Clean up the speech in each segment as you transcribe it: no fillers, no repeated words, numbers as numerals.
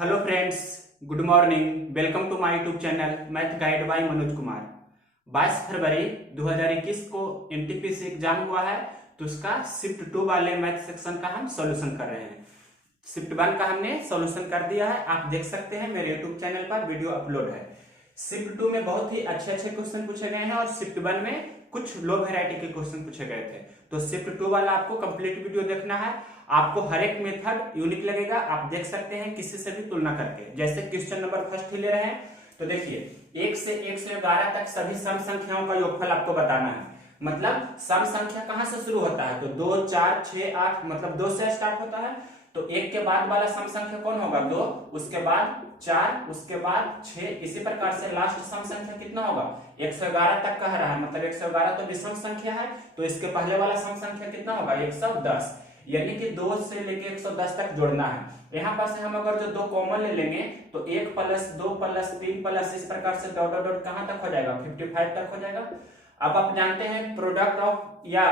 Hello friends, good morning. Welcome to my YouTube channel math guide by Manoj Kumar. 22 फरवरी 2021 को NTPC exam हुआ है, तो उसका शिफ्ट 2 वाले मैथ सेक्शन का हम सॉल्यूशन कर रहे हैं। शिफ्ट 1 का हमने सॉल्यूशन कर दिया है, आप देख सकते हैं मेरे यूट्यूब चैनल पर वीडियो अपलोड है। शिफ्ट 2 में बहुत ही अच्छे अच्छे क्वेश्चन पूछे गए हैं और शिफ्ट 1 में कुछ लो वैरायटी के क्वेश्चन पूछे गए थे। तो शिफ्ट 2 वाला आपको कंप्लीट वीडियो देखना है। आपको हर एक मेथड यूनिक लगेगा, आप देख सकते हैं किसी से भी तुलना करके। जैसे क्वेश्चन नंबर फर्स्ट ही ले रहे हैं, तो देखिए 1 से 111 तक सभी सम संख्याओं का योगफल आपको बताना है। मतलब सम संख्या कहां से शुरू होता है, तो 2 4 6 8, मतलब 2 से स्टार्ट होता है। तो 1 के बाद वाला सम संख्या कौन होगा, 2, उसके बाद 4, उसके बाद 6, इसी प्रकार से लास्ट सम संख्या कितना होगा, 111 तक कह रहा है, मतलब 111 तो विषम संख्या है, तो इसके पहले वाला सम संख्या कितना होगा, 110। यानी कि 2 से लेके 110 तक जोड़ना है। यहाँ पर से हम अगर जो 2 कॉमन ले लेंगे तो 1 + 2 + 3 + इस प्रकार से डॉट डॉट डॉट कहां तक हो जाएगा, 55 तक हो जाएगा। अब आप जानते हैं प्रोडक्ट ऑफ या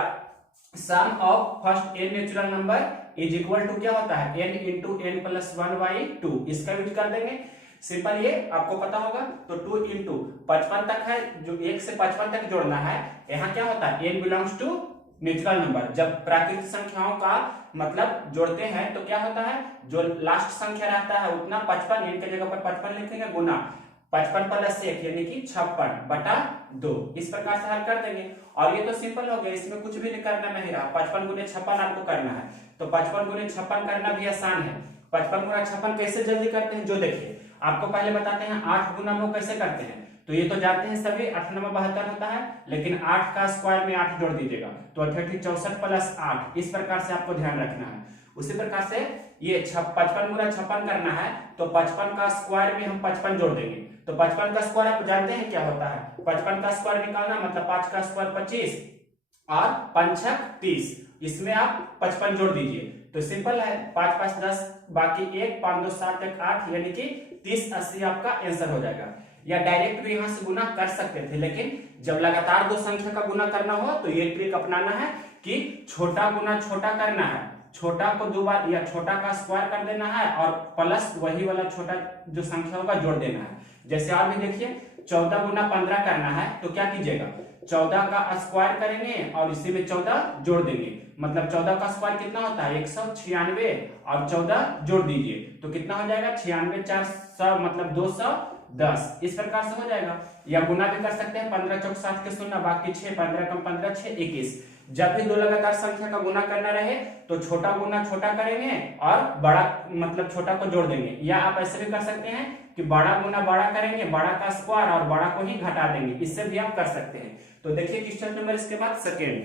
sum of first n natural number is equal to क्या होता है, n इंटू n + 1/2। इसका यूज कर देंगे, सिंपल, ये आपको पता होगा। तो 2 इंटू 55 तक है, जो 1 से 55 तक जोड़ना है। यहाँ क्या होता है, n belongs to natural number. जब प्राकृतिक संख्याओं का मतलब जोड़ते हैं तो क्या होता है, जो लास्ट संख्या रहता है उतना 55, इनके जगह पर 55 लिखेंगे, गुना 55 + 1 यानी कि 56/2। इस प्रकार से हल कर देंगे। और ये तो सिंपल हो गया, इसमें कुछ भी करना नहीं रहा। 55 × 56 आपको करना है, तो 55 × 56 करना भी आसान है। 55 × 56 कैसे जल्दी करते हैं, जो देखिए आपको पहले बताते हैं 8 × 9 कैसे करते हैं। तो ये तो जानते हैं सभी, 8 × 9 = 72 होता है, लेकिन 8 का स्क्वायर में 8 जोड़ दीजिएगा तो 88 64 + 8। इस प्रकार से आपको ध्यान रखना है। उसी प्रकार से ये 55 × 56 करना है, तो 55 का स्क्वायर में हम 55 जोड़ देंगे। तो 55 का स्क्वायर आप जानते हैं क्या होता है, 55 का स्क्वायर निकालना मतलब 5 का स्क्वायर 25 और 5 × 30, इसमें आप 55 जोड़ दीजिए। तो सिंपल है, 5 5 10, बाकी 1, 5 2 7 1 8, यानी कि 30 80 आपका आंसर हो जाएगा। या डायरेक्ट भी यहां से गुना कर सकते थे, लेकिन जब लगातार 2 संख्या का गुना करना हो तो ये ट्रिक अपनाना है कि छोटा गुना छोटा करना है, छोटा को 2 बार या छोटा का स्क्वायर कर देना है और प्लस वही वाला छोटा जो संख्या होगा जोड़ देना है। जैसे आप भी देखिए 14 × 15 करना है, तो क्या कीजिएगा, 14 का स्क्वायर करेंगे और इसी में 14 जोड़ देंगे। मतलब 14 का स्क्वायर कितना होता है, 196, और 14 जोड़ दीजिए तो कितना हो जाएगा, 96 4 100, मतलब 210। इस प्रकार से हो जाएगा। या गुना भी कर सकते हैं, 15 चौक 60 के 0, बाकी 6, 15 कम 15 6 21। जब भी 2 लगातार संख्या का गुना करना रहे तो छोटा गुना छोटा करेंगे और बड़ा मतलब छोटा को जोड़ देंगे। या आप ऐसे भी कर सकते हैं कि बड़ा गुना बड़ा करेंगे, बड़ा का स्क्वायर और बड़ा को ही घटा देंगे, इससे भी आप कर सकते हैं। तो देखिए क्वेश्चन नंबर इसके बाद सेकेंड,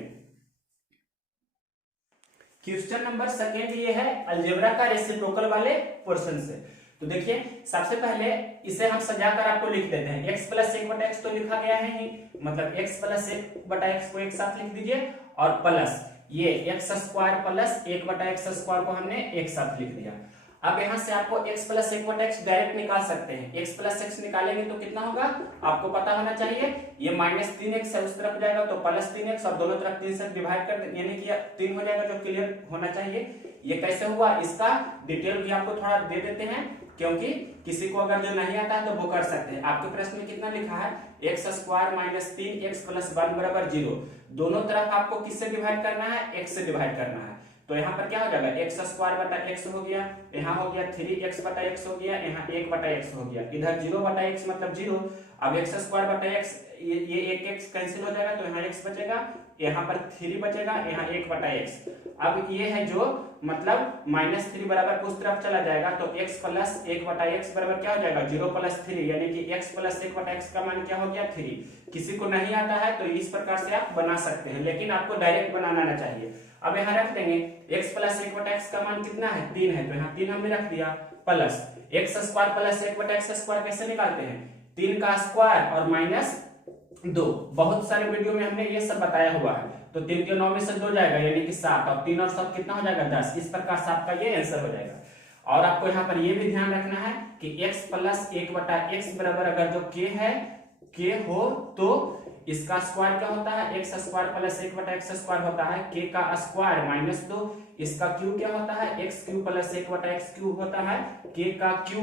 क्वेश्चन नंबर सेकेंड ये है अलजेब्रा का रेसिप्रोकल वाले पोर्शन से। तो देखिए सबसे पहले इसे हम सजाकर आपको लिख देते हैं। x + 1/x तो लिखा गया है ही, मतलब x + 1/x को एक साथ लिख दीजिए, और प्लस ये x² + 1/x² को हमने एक साथ लिख दिया। अब यहां से आपको x + 1/x डायरेक्ट निकाल सकते हैं। x + x निकालेंगे तो कितना होगा, आपको पता होना चाहिए। ये -3x है, उस तरफ जाएगा तो +3x, और दोनों तरफ 3 से डिवाइड कर दें, यानी कि 3 हो जाएगा, जो क्लियर होना चाहिए। ये कैसे हुआ, इसका डिटेल भी आपको थोड़ा दे देते हैं, क्योंकि किसी को अगर जो नहीं आता है तो वो कर सकते हैं। आपके प्रश्न में कितना लिखा है, x² - 3x + 1 = 0। दोनों तरफ आपको किससे डिवाइड करना है, x से डिवाइड करना है। तो यहाँ पर क्या हो जाएगा, x² x हो गया, यहाँ हो गया 3x/x हो गया, यहाँ 1/x हो गया, इधर 0/x मतलब 0। अब x² x, ये 1x कैंसिल हो जाएगा तो यहाँ x बचेगा, यहाँ पर 3 बचेगा, यहाँ 1/x। अब ये है जो मतलब -3 बराबर उस तरफ चला जाएगा, तो x + 1/x बराबर क्या हो जाएगा, 0 + 3, यानी कि x + 1/x का मान क्या हो गया, 3। किसी को नहीं आता है तो इस प्रकार से आप बना सकते हैं, लेकिन आपको डायरेक्ट बनाना आना चाहिए। अब यहाँ रख देंगे x + 1/x का मान कितना है, 3 है, तो यहाँ 3 हमने रख दिया, प्लस x² + 1/x² कैसे निकालते हैं, 3 का स्क्वायर और -2। बहुत सारे वीडियो में हमने ये सब बताया हुआ है। तो 3 के 9 में से 2 जाएगा, यानी कि 7, और 3 और 7 कितना हो जाएगा, 10। इस प्रकार से आपका ये आंसर हो जाएगा। और आपको यहाँ पर ये भी ध्यान रखना है कि x + 1/x बराबर अगर जो k है, के हो तो इसका स्क्वायर क्या होता है, x square plus 1/x square होता है, के का स्क्वायर -2, इसका क्यू क्या होता है, x Q plus 1/x Q होता है, के का क्यू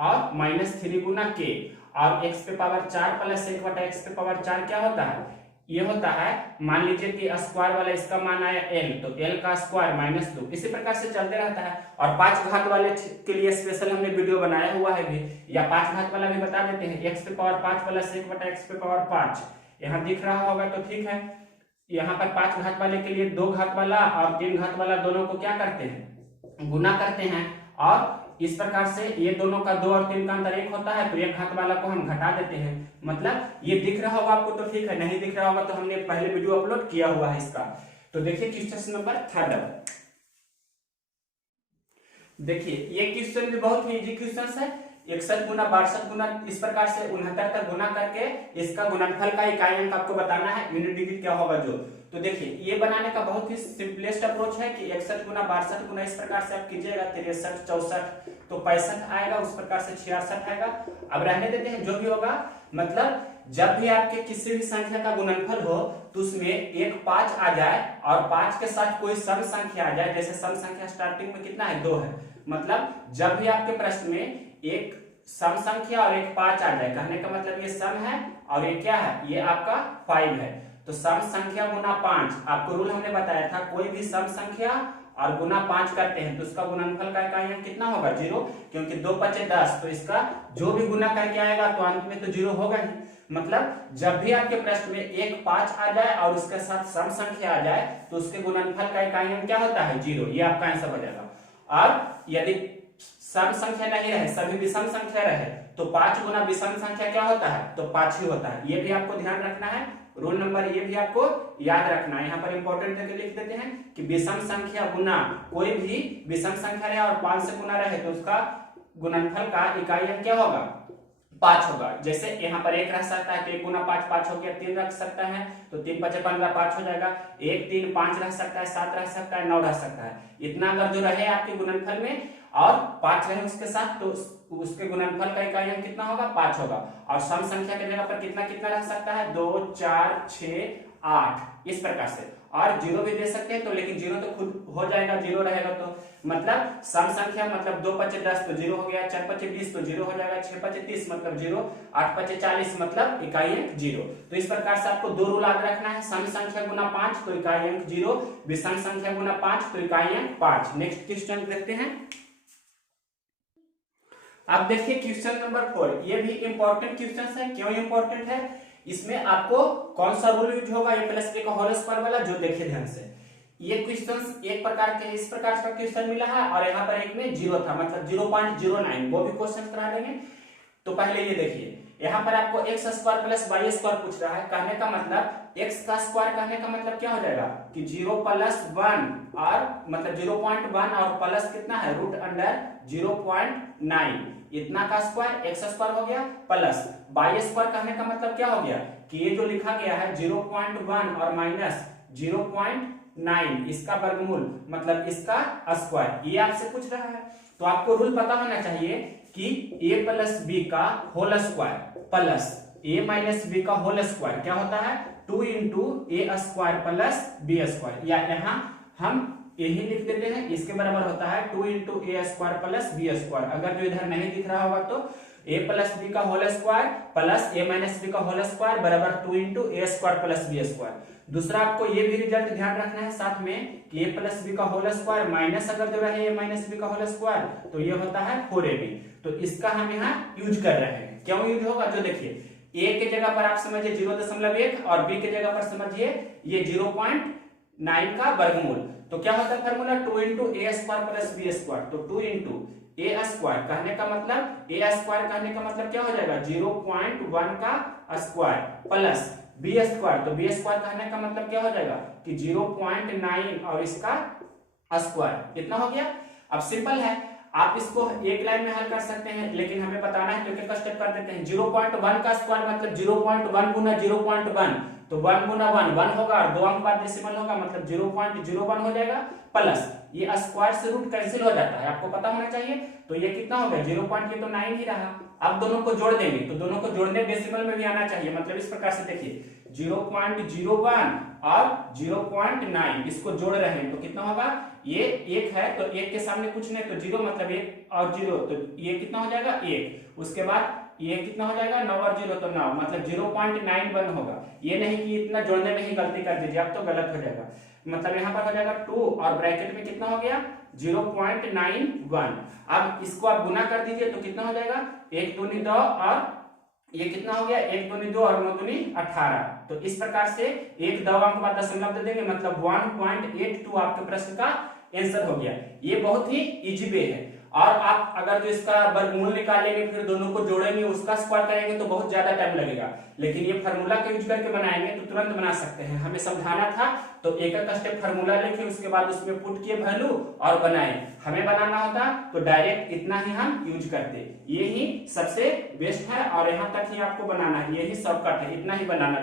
और -3 गुना के, और x पे पावर 4 प्लस 1/x पे पावर 4 क्या होता है, ये होता है, मान लीजिए कि स्क्वायर वाला इसका मान आया l, तो l का स्क्वायर -2, इसी प्रकार से चलते रहता है। और 5 घात वाले के लिए स्पेशल हमने वीडियो बनाया हुआ है भी, या 5 घात वाला भी बता देते हैं, x पे पावर 5 प्लस 1/x पे पावर 5, यहाँ दिख रहा होगा तो ठीक है। यहाँ पर 5 घात वाले के लिए 2 घात वाला और 3 घात वाला दोनों को क्या करते हैं, गुना करते हैं, और इस प्रकार से ये दोनों का 2 और 3 का अंतर 1 होता है, तो 1 घात वाला को हम घटा देते हैं। मतलब ये दिख रहा होगा आपको तो ठीक है, नहीं दिख रहा होगा तो हमने पहले वीडियो अपलोड किया हुआ है इसका। तो देखिए क्वेश्चन नंबर 3, देखिए ये क्वेश्चन भी बहुत ही इजी क्वेश्चन है। 61 गुना 62 गुना इस प्रकार से 69 तक गुना करके इसका गुणनफल का इकाई अंक आपको बताना है, यूनिट डिजिट क्या होगा जो। तो देखिए ये बनाने का बहुत ही सिंपलेस्ट अप्रोच है कि 61 गुना 62 गुना इस प्रकार से आप कीजिएगा, 63 64 तो 65 आएगा, उस प्रकार से 66 आएगा। अब रहने देते हैं जो भी होगा, मतलब जब भी आपके किसी भी संख्या का गुणनफल हो तो उसमें एक 5 आ जाए और 5 के साथ कोई सम संख्या आ जाए, जैसे सम संख्या स्टार्टिंग में कितना है, 2 है, मतलब जब भी आपके प्रश्न में एक सम संख्या और एक 5 आ जाए, कहने का मतलब ये सम है और ये क्या है, ये आपका 5 है, तो सम संख्या गुना 5, आपको रूल हमने बताया था, कोई भी सम संख्या और गुना 5 करते हैं तो उसका गुणनफल का इकाई अंक कितना होगा, 0, क्योंकि 2 5 10, तो इसका जो भी गुना करके आएगा तो अंत में तो 0 होगा ही। मतलब जब भी आपके प्रश्न में एक 5 आ जाए और उसके साथ सम संख्या आ जाए तो उसके गुणनफल का इकाई अंक क्या होता है, 0, ये आपका आंसर हो जाएगा। और यदि सम संख्या नहीं रहे, सभी विषम संख्या रहे, तो 5 गुना विषम संख्या क्या होता है, तो 5 ही होता है। ये भी आपको ध्यान रखना है, रूल नंबर ये भी आपको याद रखना है। यहाँ पर इंपॉर्टेंट करके लिख देते हैं कि विषम संख्या गुना कोई भी विषम संख्या रहे और 5 से गुना रहे तो उसका गुणनफल का इकाई अंक क्या होगा, 5 होगा। जैसे यहाँ पर 1 रह सकता है तो 1 गुना 5 5 हो गया, 3 रख सकता है तो 3 5 15 5 हो जाएगा, 1 3 5 रह सकता है, 7 रह सकता है, 9 रह सकता है। इतना अगर जो रहे आपके गुणनफल में और 5 रहे उसके साथ तो उसके गुणनफल का इकाई अंक कितना होगा, 5 होगा। और सम संख्या के जगह पर कितना कितना रह सकता है, 2 4 6 8 इस प्रकार से, और 0 भी दे सकते हैं तो, लेकिन 0 तो खुद हो जाएगा, 0 रहेगा तो मतलब सम संख्या मतलब 2 5 10 तो 0 हो गया, 4 5 20 तो 0 हो जाएगा, 6 5 30 मतलब 0, 8 5 40 मतलब इकाई अंक 0। तो इस प्रकार से आपको 2 रूल याद रखना है, सम संख्या गुना 5 तो इकाई अंक 0, विषम संख्या गुना 5 तो इकाई अंक 5। नेक्स्ट क्वेश्चन देखते हैं। अब देखिए क्वेश्चन नंबर 4, ये भी इंपॉर्टेंट क्वेश्चन है। क्यों इंपॉर्टेंट है, इसमें आपको कौन सा रूल यूज होगा, a प्लस b का होल स्क्वायर वाला, जो देखिए ध्यान से। ये क्वेश्चन एक प्रकार के इस प्रकार का क्वेश्चन मिला है और यहाँ पर एक में 0 था, मतलब 0.09, वो भी क्वेश्चन करा देंगे। तो पहले ये देखिए, यहाँ पर आपको x square plus y square पूछ रहा है, कहने का मतलब एक्स का स्क्वायर कहने का मतलब क्या हो जाएगा कि 0 + 1 और मतलब 0.1 और प्लस कितना है √0.9, इतना का स्क्वायर एक्स स्क्वायर हो गया, प्लस वाई स्क्वायर कहने का मतलब क्या हो गया कि ये जो लिखा गया है 0.1 और माइनस 0.9 इसका वर्गमूल मतलब इसका स्क्वायर, ये आपसे पूछ रहा है। तो आपको रूल पता होना चाहिए कि a प्लस बी का whole square plus a minus B का होल स्क्वायर क्या होता है, 2 × a square plus b square, या यहाँ हम यही लिख देते हैं, इसके बराबर होता है 2 × a square plus b square. अगर जो इधर नहीं दिख रहा होगा तो a प्लस बी का whole square plus a minus B का होल स्क्वायर बराबर 2 × a square plus b square. दूसरा आपको ये भी रिजल्ट ध्यान रखना है साथ में कि a प्लस बी का होल स्क्वायर माइनस अगर जो रहे a माइनस बी का होल स्क्वायर तो ये होता है 4ab। तो इसका हम यहाँ यूज कर रहे हैं। क्यों यूज होगा, जो देखिए a के जगह पर आप समझिए 0.1 और b के जगह पर समझिए ये 0.9 का वर्गमूल। तो क्या होता है formula, 2 × a square plus b square. तो 2 × a स्क्वायर कहने का मतलब a स्क्वायर कहने का मतलब क्या हो जाएगा 0.1 का स्क्वायर प्लस b स्क्वायर। तो b स्क्वायर कहने का मतलब क्या हो जाएगा कि 0.9 और इसका स्क्वायर, इतना हो गया। अब सिंपल है, आप इसको एक लाइन में हल कर सकते हैं, लेकिन हमें बताना है तो एक स्टेप कर देते हैं। 0.1 का स्क्वायर मतलब 0.1 गुना 0.1 तो 1 गुना 1 होगा और 2 अंक बाद डेसिमल होगा, मतलब 0.01 हो जाएगा, प्लस ये स्क्वायर से रूट कैंसिल हो जाता है, आपको पता होना चाहिए। तो ये कितना हो गया 0. ये तो 9 ही रहा। अब दोनों को जोड़ देंगे तो दोनों को जोड़ने डेसिमल में भी आना चाहिए, मतलब इस प्रकार से देखिए 0.01 और 0.9 इसको जोड़ रहे हैं तो कितना होगा, ये 1 है तो 1 के सामने कुछ नहीं तो 0, मतलब 1 और 0 तो ये कितना हो जाएगा 1। उसके बाद ये कितना हो जाएगा 9 और 0 तो 9, मतलब 0.91 होगा। ये नहीं कि इतना जोड़ने में ही गलती कर दीजिए, अब तो गलत हो जाएगा, मतलब यहाँ पर हो जाएगा 2 और ब्रैकेट में कितना हो गया 0.91। अब इसको आप गुना कर दीजिए तो कितना हो जाएगा 1 दूनी 2 और ये कितना हो गया 1 दूनी 2 और 9 दूनी 18। तो इस प्रकार से एक दशमलव के बाद दशमलव दे देंगे, मतलब 1.82 आपके प्रश्न का आंसर हो गया। ये बहुत ही इजी वे है। और आप अगर जो इसका वर्गमूल निकालेंगे फिर दोनों को जोड़ेंगे उसका स्क्वायर करेंगे तो बहुत ज्यादा टाइम लगेगा, लेकिन ये फार्मूला का यूज करके बनाएंगे तो तुरंत बना सकते हैं। हमें समझाना था तो एक एक स्टेप फार्मूला लिखे, उसके बाद उसमें पुट किए वैल्यू और बनाए। हमें बनाना होता तो डायरेक्ट इतना ही हम यूज करते, ये ही सबसे बेस्ट है और यहाँ तक ही आपको बनाना है, यही शॉर्टकट है, इतना ही बनाना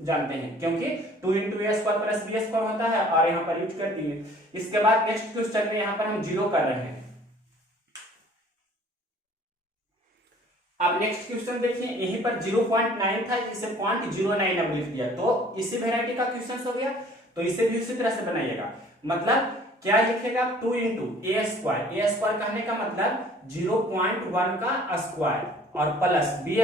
जानते हैं, क्योंकि 2 × a² + b² होता है और यहाँ पर यूज कर दिए। इसके बाद नेक्स्ट क्वेश्चन में यहाँ पर हम 0 कर रहे हैं। अब नेक्स्ट क्वेश्चन देखिए, यहीं पर 0.9 था, इसे 0.09 अब लिख दिया, तो इसी वेराइटी का क्वेश्चन हो गया। तो इसे भी उसी तरह से बनाइएगा, मतलब क्या लिखेगा 2 × a² कहने का मतलब 0.1 का स्क्वायर और प्लस b²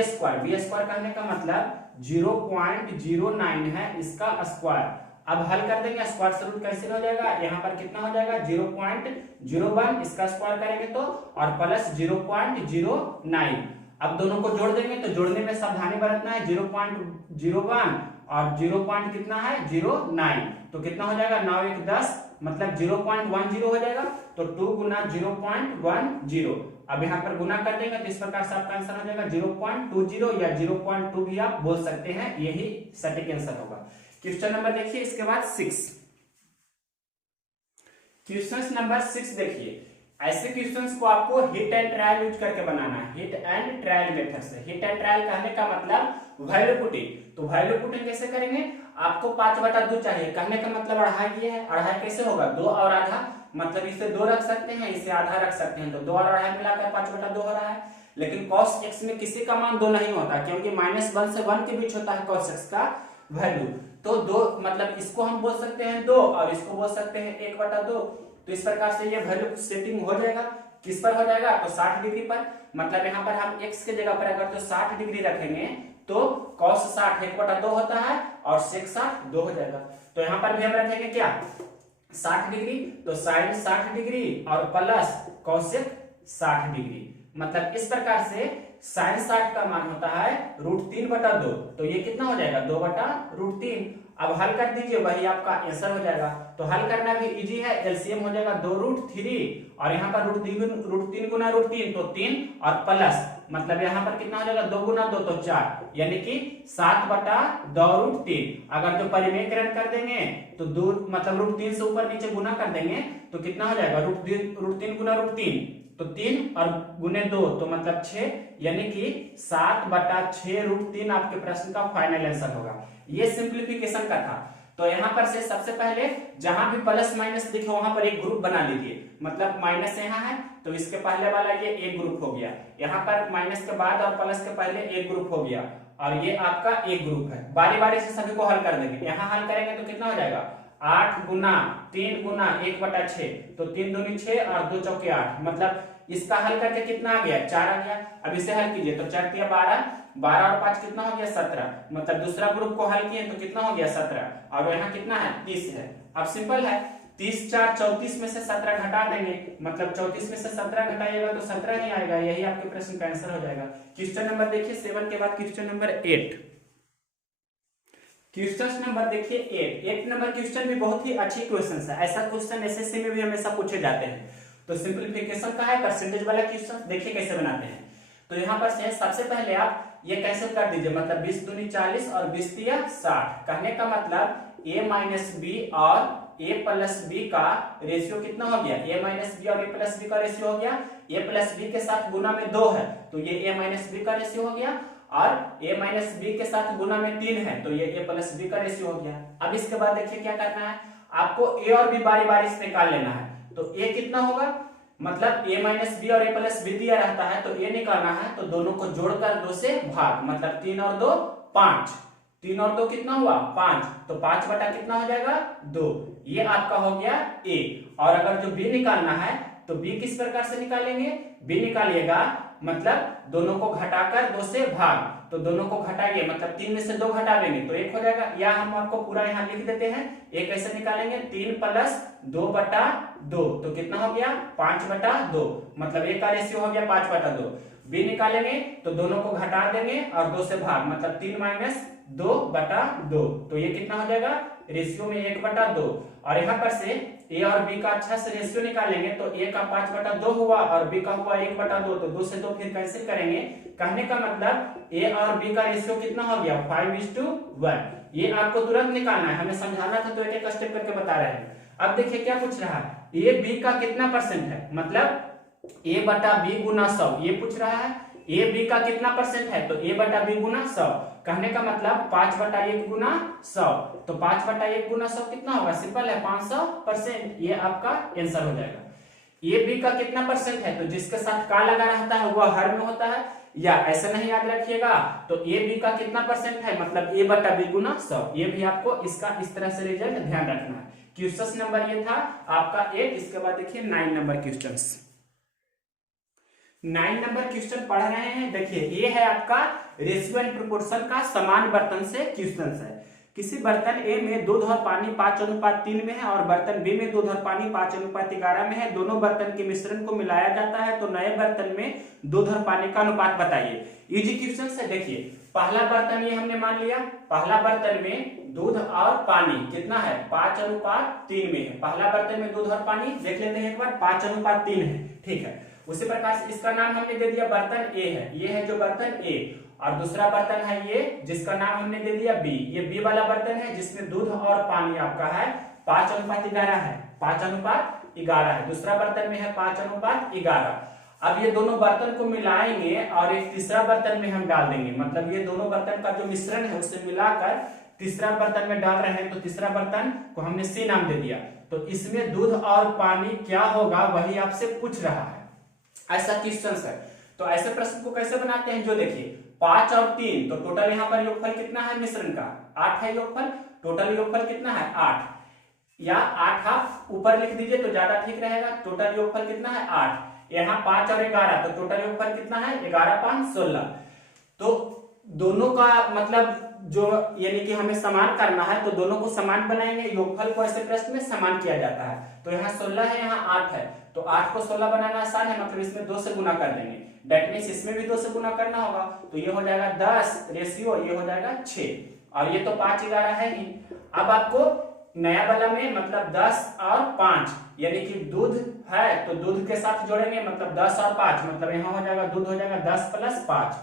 कहने का मतलब 0.09 है इसका स्क्वायर। अब हल कर देंगे, स्क्वायर से रूट कैंसिल हो जाएगा, यहाँ पर कितना हो जाएगा 0.01 इसका स्क्वायर करेंगे तो और प्लस 0.09। अब दोनों को जोड़ देंगे तो जोड़ने में सावधानी बरतना है, 0.01 और 0. कितना है 0.9 तो कितना हो जाएगा 9 1 10, मतलब 0.10 हो जाएगा। तो 2 गुना 0.10। अब यहाँ पर गुना कर देंगे तो इस प्रकार से आपका आंसर हो जाएगा 0.20 या 0.2 भी आप बोल सकते हैं, यही सटीक आंसर होगा। क्वेश्चन नंबर देखिए, इसके बाद 6 क्वेश्चन नंबर 6 देखिए, ऐसे क्वेश्चंस को आपको हिट एंड ट्रायल यूज करके बनाना है, हिट एंड ट्रायल मेथड से। हिट एंड ट्रायल कहने का मतलब वैल्यू पुटिंग, तो वैल्यू पुटिंग कैसे करेंगे, आपको 5/2 चाहिए, कहने का मतलब अढ़ाई ये है, अढ़ाई कैसे होगा 2 और आधा, मतलब इसे 2 रख सकते हैं, इसे आधा रख सकते हैं, तो 2 और अढ़ाई मिलाकर 5/2 हो रहा है। लेकिन cos x में किसी का मान 2 नहीं होता, क्योंकि -1 से 1 के बीच होता है cos x का वैल्यू, तो 2 मतलब इसको हम बोल सकते हैं 2 और इसको बोल सकते हैं 1/2। तो इस प्रकार से ये वैल्यू सेटिंग हो जाएगा, किस पर हो जाएगा तो 60 डिग्री पर, मतलब यहाँ पर हम x के जगह पर अगर तो 60 डिग्री रखेंगे तो cos 60 1/2 होता है और sec 60 2 हो जाएगा। तो यहाँ पर भी हम रखेंगे क्या 60 डिग्री, तो sin 60 डिग्री और प्लस cosec 60 डिग्री, मतलब इस प्रकार से sin 60 का मान होता है √3/2, तो ये कितना हो जाएगा 2/√3। अब हल कर दीजिए, वही आपका आंसर हो जाएगा। तो हल करना भी इजी है, एलसीएम हो जाएगा 2√3 और यहाँ पर √3 गुना √3 तो 3 और प्लस मतलब यहाँ पर कितना हो जाएगा 2 गुना 2 तो 4, यानी कि 7/2√3। अगर जो परिमेयकरण कर देंगे तो 2 मतलब √3 से ऊपर नीचे गुना कर देंगे तो कितना हो जाएगा √3 गुना √3 तो 3 और गुने 2 तो मतलब 6, यानी कि 7/6√3 आपके प्रश्न का फाइनल आंसर होगा। ये सिंप्लीफिकेशन का था। तो यहाँ पर से सबसे पहले जहां भी प्लस माइनस दिखे वहां पर एक ग्रुप बना लीजिए, मतलब माइनस यहाँ है तो इसके पहले वाला ये एक ग्रुप हो गया, यहाँ पर माइनस के बाद और प्लस के पहले एक ग्रुप हो गया और ये आपका एक ग्रुप है। बारी बारी से सभी को हल कर देंगे। यहाँ हल करेंगे तो कितना हो जाएगा 8 गुना 3 गुना 1/6, तो 3 दूनी 6 और 2 चौके 8, मतलब इसका हल करके कितना आ गया 4 आ गया। अब इसे हल कीजिए तो 4 तिया 12, 12 और 5 कितना हो गया 17, मतलब दूसरा ग्रुप को हल किए तो कितना हो गया 17 और यहाँ कितना है 30 है। अब सिंपल है, 30 4 34 में से 17 घटा देंगे, मतलब 34 में से 17 घटाइएगा तो 17 ही आएगा, यही आपके प्रश्न का आंसर हो जाएगा। क्वेश्चन नंबर देखिए 7 के बाद क्वेश्चन नंबर 8। क्वेश्चन नंबर देखिए 8 नंबर क्वेश्चन भी बहुत ही अच्छी क्वेश्चन है, ऐसा क्वेश्चन एसएससी में भी हमेशा पूछे जाते हैं। तो सिंपलीफिकेशन का है, परसेंटेज वाला क्वेश्चन, देखिए कैसे बनाते हैं। तो यहाँ पर से सबसे पहले आप ये कैसे कर दीजिए, मतलब 20 दूनी 40 और 20 तिया 60, कहने का मतलब a माइनस बी और a प्लस बी का रेशियो कितना हो गया, a माइनस बी और a प्लस बी का रेशियो हो गया, a प्लस बी के साथ गुना में 2 है तो ये a माइनस बी का रेशियो हो गया और a माइनस बी के साथ गुना में 3 है तो ये a प्लस बी का रेशियो हो गया। अब इसके बाद देखिए क्या करना है, आपको a और b बारी बारी से निकाल लेना है। तो a कितना होगा, मतलब a माइनस बी और a प्लस बी दिया रहता है तो a निकालना है, तो दोनों को जोड़कर 2 से भाग, मतलब 3 और 2 5, 3 और 2 कितना हुआ 5, तो 5 बटा कितना हो जाएगा 2, ये आपका हो गया a। और अगर जो b निकालना है तो b किस प्रकार से निकालेंगे, b निकालिएगा मतलब दोनों को घटाकर 2 से भाग, तो दोनों को घटाएंगे मतलब 3 में से 2 घटा देंगे तो 1 हो जाएगा, या हम आपको पूरा यहाँ लिख देते हैं। एक कैसे निकालेंगे, 3 प्लस 2 बटा 2, तो कितना हो गया 5 बटा 2, मतलब a का रेशियो हो गया 5 बटा 2। b निकालेंगे तो दोनों को घटा देंगे और 2 से भाग, मतलब 3 माइनस 2 बटा 2, तो ये कितना हो जाएगा रेशियो में 1 बटा 2। और यहाँ पर से a और b का अच्छा से रेशियो निकालेंगे तो a का 5 बटा 2 हुआ और b का हुआ 1 बटा 2, तो 2 से 2 फिर कैंसिल करेंगे। कहने का मतलब a और b का रेशियो कितना हो गया 5:1। ये आपको तुरंत निकालना है, हमें समझाना था तो एक एक स्टेप करके बता रहे हैं। अब देखिए क्या पूछ रहा है, a b का कितना परसेंट है, मतलब a बटा b गुना 100 ये पूछ रहा है। a b का कितना परसेंट है, तो a बटा b गुना 100, कहने का मतलब 5 बटा 1 गुना 100, तो 5 बटा 1 गुना 100 कितना होगा, सिंपल है 500%, ये आपका आंसर हो जाएगा। ए बी का कितना परसेंट है, तो जिसके साथ का लगा रहता है वह हर में होता है, या ऐसा नहीं याद रखिएगा, तो ए बी का कितना परसेंट है, मतलब ए बटा बी गुना 100। ये भी आपको इसका इस तरह से रिजल्ट ध्यान रखना है। क्वेश्चन नंबर ये था आपका 8। इसके बाद देखिए 9 नंबर क्वेश्चन। 9 नंबर क्वेश्चन पढ़ रहे हैं। देखिए ये है आपका रेशियो एंड प्रोपोर्शन का समान बर्तन से क्वेश्चन है। किसी बर्तन ए में दूध और पानी 5:3 में है और बर्तन बी में दूध और पानी 5:11 में है। दोनों बर्तन के मिश्रण को मिलाया जाता है तो नए बर्तन में दूध और पानी का अनुपात बताइए। इजी क्वेश्चन है। देखिए पहला बर्तन ये हमने मान लिया, पहला बर्तन में दूध और पानी कितना है 5:3 में है। पहला बर्तन में दूध और पानी देख लेते हैं एक बार, 5:3 है, ठीक है। उसी प्रकार से इसका नाम हमने दे दिया बर्तन ए है, ये है जो बर्तन ए, और दूसरा बर्तन है ये जिसका नाम हमने दे दिया बी। ये बी वाला बर्तन है जिसमें दूध और पानी आपका है 5:11 है, 5:11 है। दूसरा बर्तन में है 5:11। अब ये दोनों बर्तन को मिलाएंगे और एक तीसरा बर्तन में हम डाल देंगे, मतलब ये दोनों बर्तन का जो मिश्रण है उसे मिलाकर तीसरा बर्तन में डाल रहे हैं, तो तीसरा बर्तन को हमने सी नाम दे दिया। तो इसमें दूध और पानी क्या होगा वही आपसे पूछ रहा है, ऐसा क्वेश्चन है। तो ऐसे प्रश्न को कैसे बनाते हैं, जो देखिए 5 और 3, तो टोटल यहाँ पर योगफल कितना है मिश्रण का 8 है योगफल, टोटल योगफल कितना है 8, या 8 आप ऊपर लिख दीजिए तो ज्यादा ठीक रहेगा। टोटल योगफल कितना है 8, यहाँ 5 और 11, तो टोटल योगफल कितना है 11 5 16। तो दोनों का मतलब जो यानी कि हमें समान करना है तो दोनों को समान बनाएंगे, योगफल को ऐसे प्रश्न में समान किया जाता है। तो यहाँ 16 है, यहाँ 8 है, तो 8 को 16 बनाना आसान है, मतलब इसमें 2 से गुना कर देंगे। दैट मींस इसमें भी 2 से गुना करना होगा, तो ये हो जाएगा 10 रेशियो, ये हो जाएगा 6, और ये तो 5 11 है ही। अब आपको नया वाला में मतलब 10 और 5 यानी कि दूध है तो दूध के साथ जोड़ेंगे, मतलब 10 और 5, मतलब यहाँ हो जाएगा दूध हो जाएगा 10 + 5,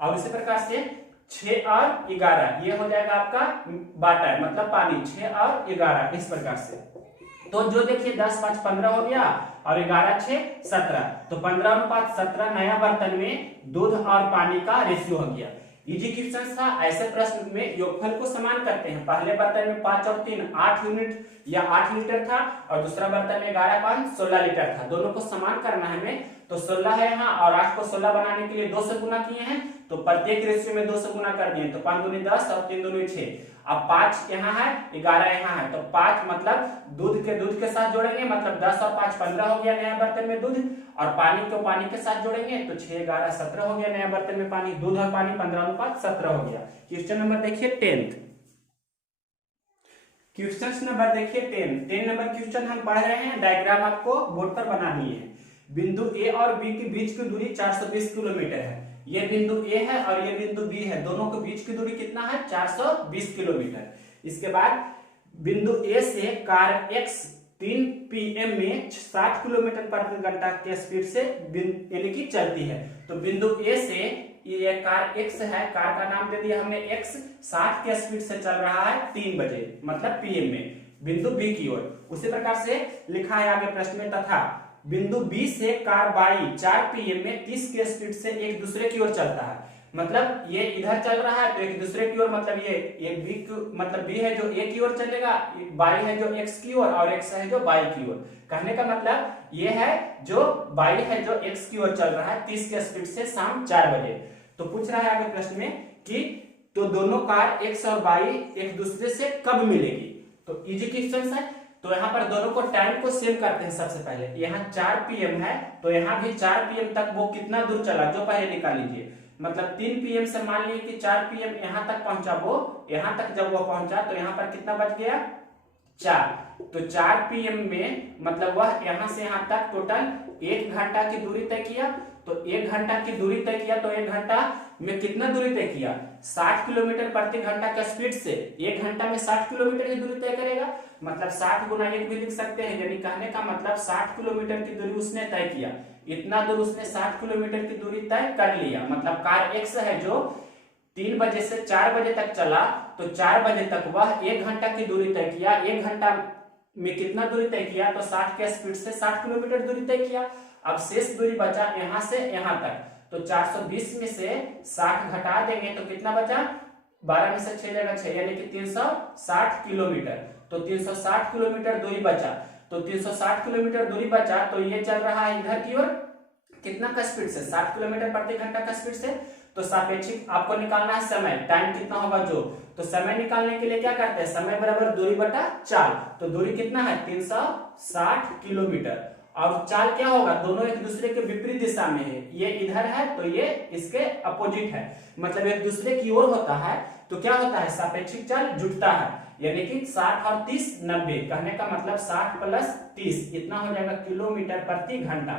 और इसी प्रकार से 6 और 11 ये हो जाएगा आपका वाटर, मतलब पानी, 6 और 11 इस प्रकार से। तो जो देखिए 10 5 15 हो गया और 11 6 17, तो 15:17 नया बर्तन में दूध और पानी का रेशियो हो गया। इजी क्वेश्चन था। ऐसे प्रश्न में योगफल को समान करते हैं। पहले बर्तन में 5 और 3 8 यूनिट या 8 लीटर था, और दूसरा बर्तन में 11 5 16 लीटर था। दोनों को समान करना है हमें, तो 16 है यहाँ और 8 को 16 बनाने के लिए 2 से गुना किए हैं, तो प्रत्येक रेशियो में 2 से गुना कर दिए, तो 5 दूनी 10 और 3 दूनी 6। अब 5 यहाँ है 11 यहाँ है, तो 5 मतलब दूध के साथ जोड़ेंगे, मतलब 10 और 5 15 हो गया नया बर्तन में दूध, और पानी को पानी के साथ जोड़ेंगे तो 6 11 17 हो गया नया बर्तन में पानी, दूध और पानी 15:17 हो गया। क्वेश्चन नंबर देखिए 10th क्वेश्चन नंबर देखिए 10 नंबर क्वेश्चन हम पढ़ रहे हैं। डायग्राम आपको बोर्ड पर बनानी है। बिंदु ए और बी के बीच की दूरी 420 किलोमीटर है। ये बिंदु ए है और ये बिंदु बी है, दोनों के बीच की दूरी कितना है 420 किलोमीटर। इसके बाद बिंदु ए से कार एक्स 3 PM में 60 किलोमीटर प्रति घंटा के स्पीड से यानी कि चलती है। तो बिंदु ए से ये कार एक्स है, कार का नाम दे दिया हमने एक्स, 60 के स्पीड से चल रहा है 3 बजे मतलब PM में बिंदु बी की ओर। उसी प्रकार से लिखा है आगे प्रश्न में, तथा बिंदु बी से कार बाई 4 PM में 30 के स्पीड से एक दूसरे की ओर चलता है। मतलब ये इधर चल रहा है तो एक दूसरे की ओर, मतलब ये बी मतलब बी है जो ए की ओर चलेगा, बाई है जो एक्स की ओर, और एक्स है जो बाई की ओर। कहने का मतलब ये है जो बाई है जो एक्स की ओर चल रहा है 30 के स्पीड से शाम 4 बजे। तो पूछ रहा है आगे प्रश्न में कि तो दोनों कार एक्स और बाई एक दूसरे से कब मिलेगी। तो इजी क्वेश्चन है। तो यहाँ पर दोनों को टाइम को सेव करते हैं। सबसे पहले यहाँ 4 PM है तो यहाँ भी 4 PM तक वो कितना दूर चला, जो पहले निकाल लीजिए। मतलब 3 PM से मान लीजिए कि 4 PM यहाँ तक पहुंचा, वो यहाँ तक जब वो पहुंचा तो यहाँ पर कितना बच गया 4। तो 4 PM में मतलब वह यहाँ से यहाँ तक टोटल 1 घंटा की दूरी तय किया। तो 1 घंटा की दूरी तय किया तो 1 घंटा में कितना दूरी तय किया, 60 किलोमीटर प्रति घंटा का स्पीड से 1 घंटा में 60 किलोमीटर की दूरी तय करेगा। मतलब 60 गुना 1 भी लिख सकते हैं, यानी कहने का मतलब 60 किलोमीटर की दूरी उसने तय किया। इतना दूर उसने 60 किलोमीटर की दूरी तय कर लिया। मतलब कार एक्स है जो 3 बजे से 4 बजे तक चला, तो 4 बजे तक वह 1 घंटा की दूरी तय किया। 1 घंटा में कितना दूरी तय किया, तो 60 के स्पीड से 60 किलोमीटर दूरी तय किया। अब शेष दूरी बचा यहां से यहां तक, तो 420 में से 60 घटा देंगे तो कितना बचा, 12 में से 6 जाएगा 6, यानी कि 360 किलोमीटर। तो 360 किलोमीटर दूरी बचा। तो 360 किलोमीटर दूरी बचा तो ये चल रहा है इधर की ओर कितना का स्पीड से, 60 किलोमीटर प्रति घंटा का स्पीड से। तो सापेक्षिक आपको निकालना है समय, टाइम कितना होगा जो। तो समय निकालने के लिए क्या करते हैं, समय बराबर दूरी बटा चाल। तो दूरी कितना है 360 किलोमीटर। और चाल क्या होगा, दोनों एक दूसरे के विपरीत दिशा में है। ये इधर है तो ये इसके अपोजिट है, मतलब एक दूसरे की ओर होता है तो क्या होता है, सापेक्षिक चाल जुटता है। यानी कि 60 और 30 90। कहने का मतलब 60 प्लस 30 इतना हो जाएगा किलोमीटर प्रति घंटा।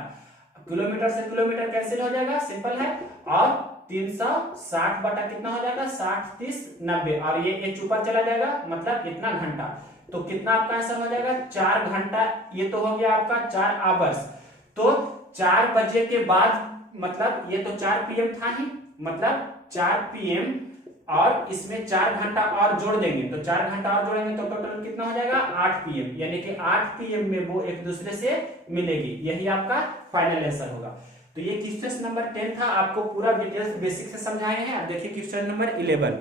किलोमीटर से किलोमीटर कैंसिल हो जाएगा, सिंपल है। और 360 बटा कितना हो जाएगा 60 30 90, और ये एच ऊपर चला जाएगा, मतलब इतना घंटा। तो कितना आपका आंसर हो जाएगा 4 घंटा। ये तो हो गया आपका 4 आवर्स। तो 4 बजे के बाद, मतलब ये तो 4 PM था ही, मतलब 4 PM और इसमें 4 घंटा और जोड़ देंगे। तो 4 घंटा और जोड़ेंगे तो टोटल कितना हो जाएगा 8 PM, यानी कि 8 PM में वो एक दूसरे से मिलेगी। यही आपका फाइनल आंसर होगा। तो ये क्वेश्चन नंबर 10 था, आपको पूरा डिटेल्स बेसिक से समझाए हैं। अब देखिए क्वेश्चन नंबर 11।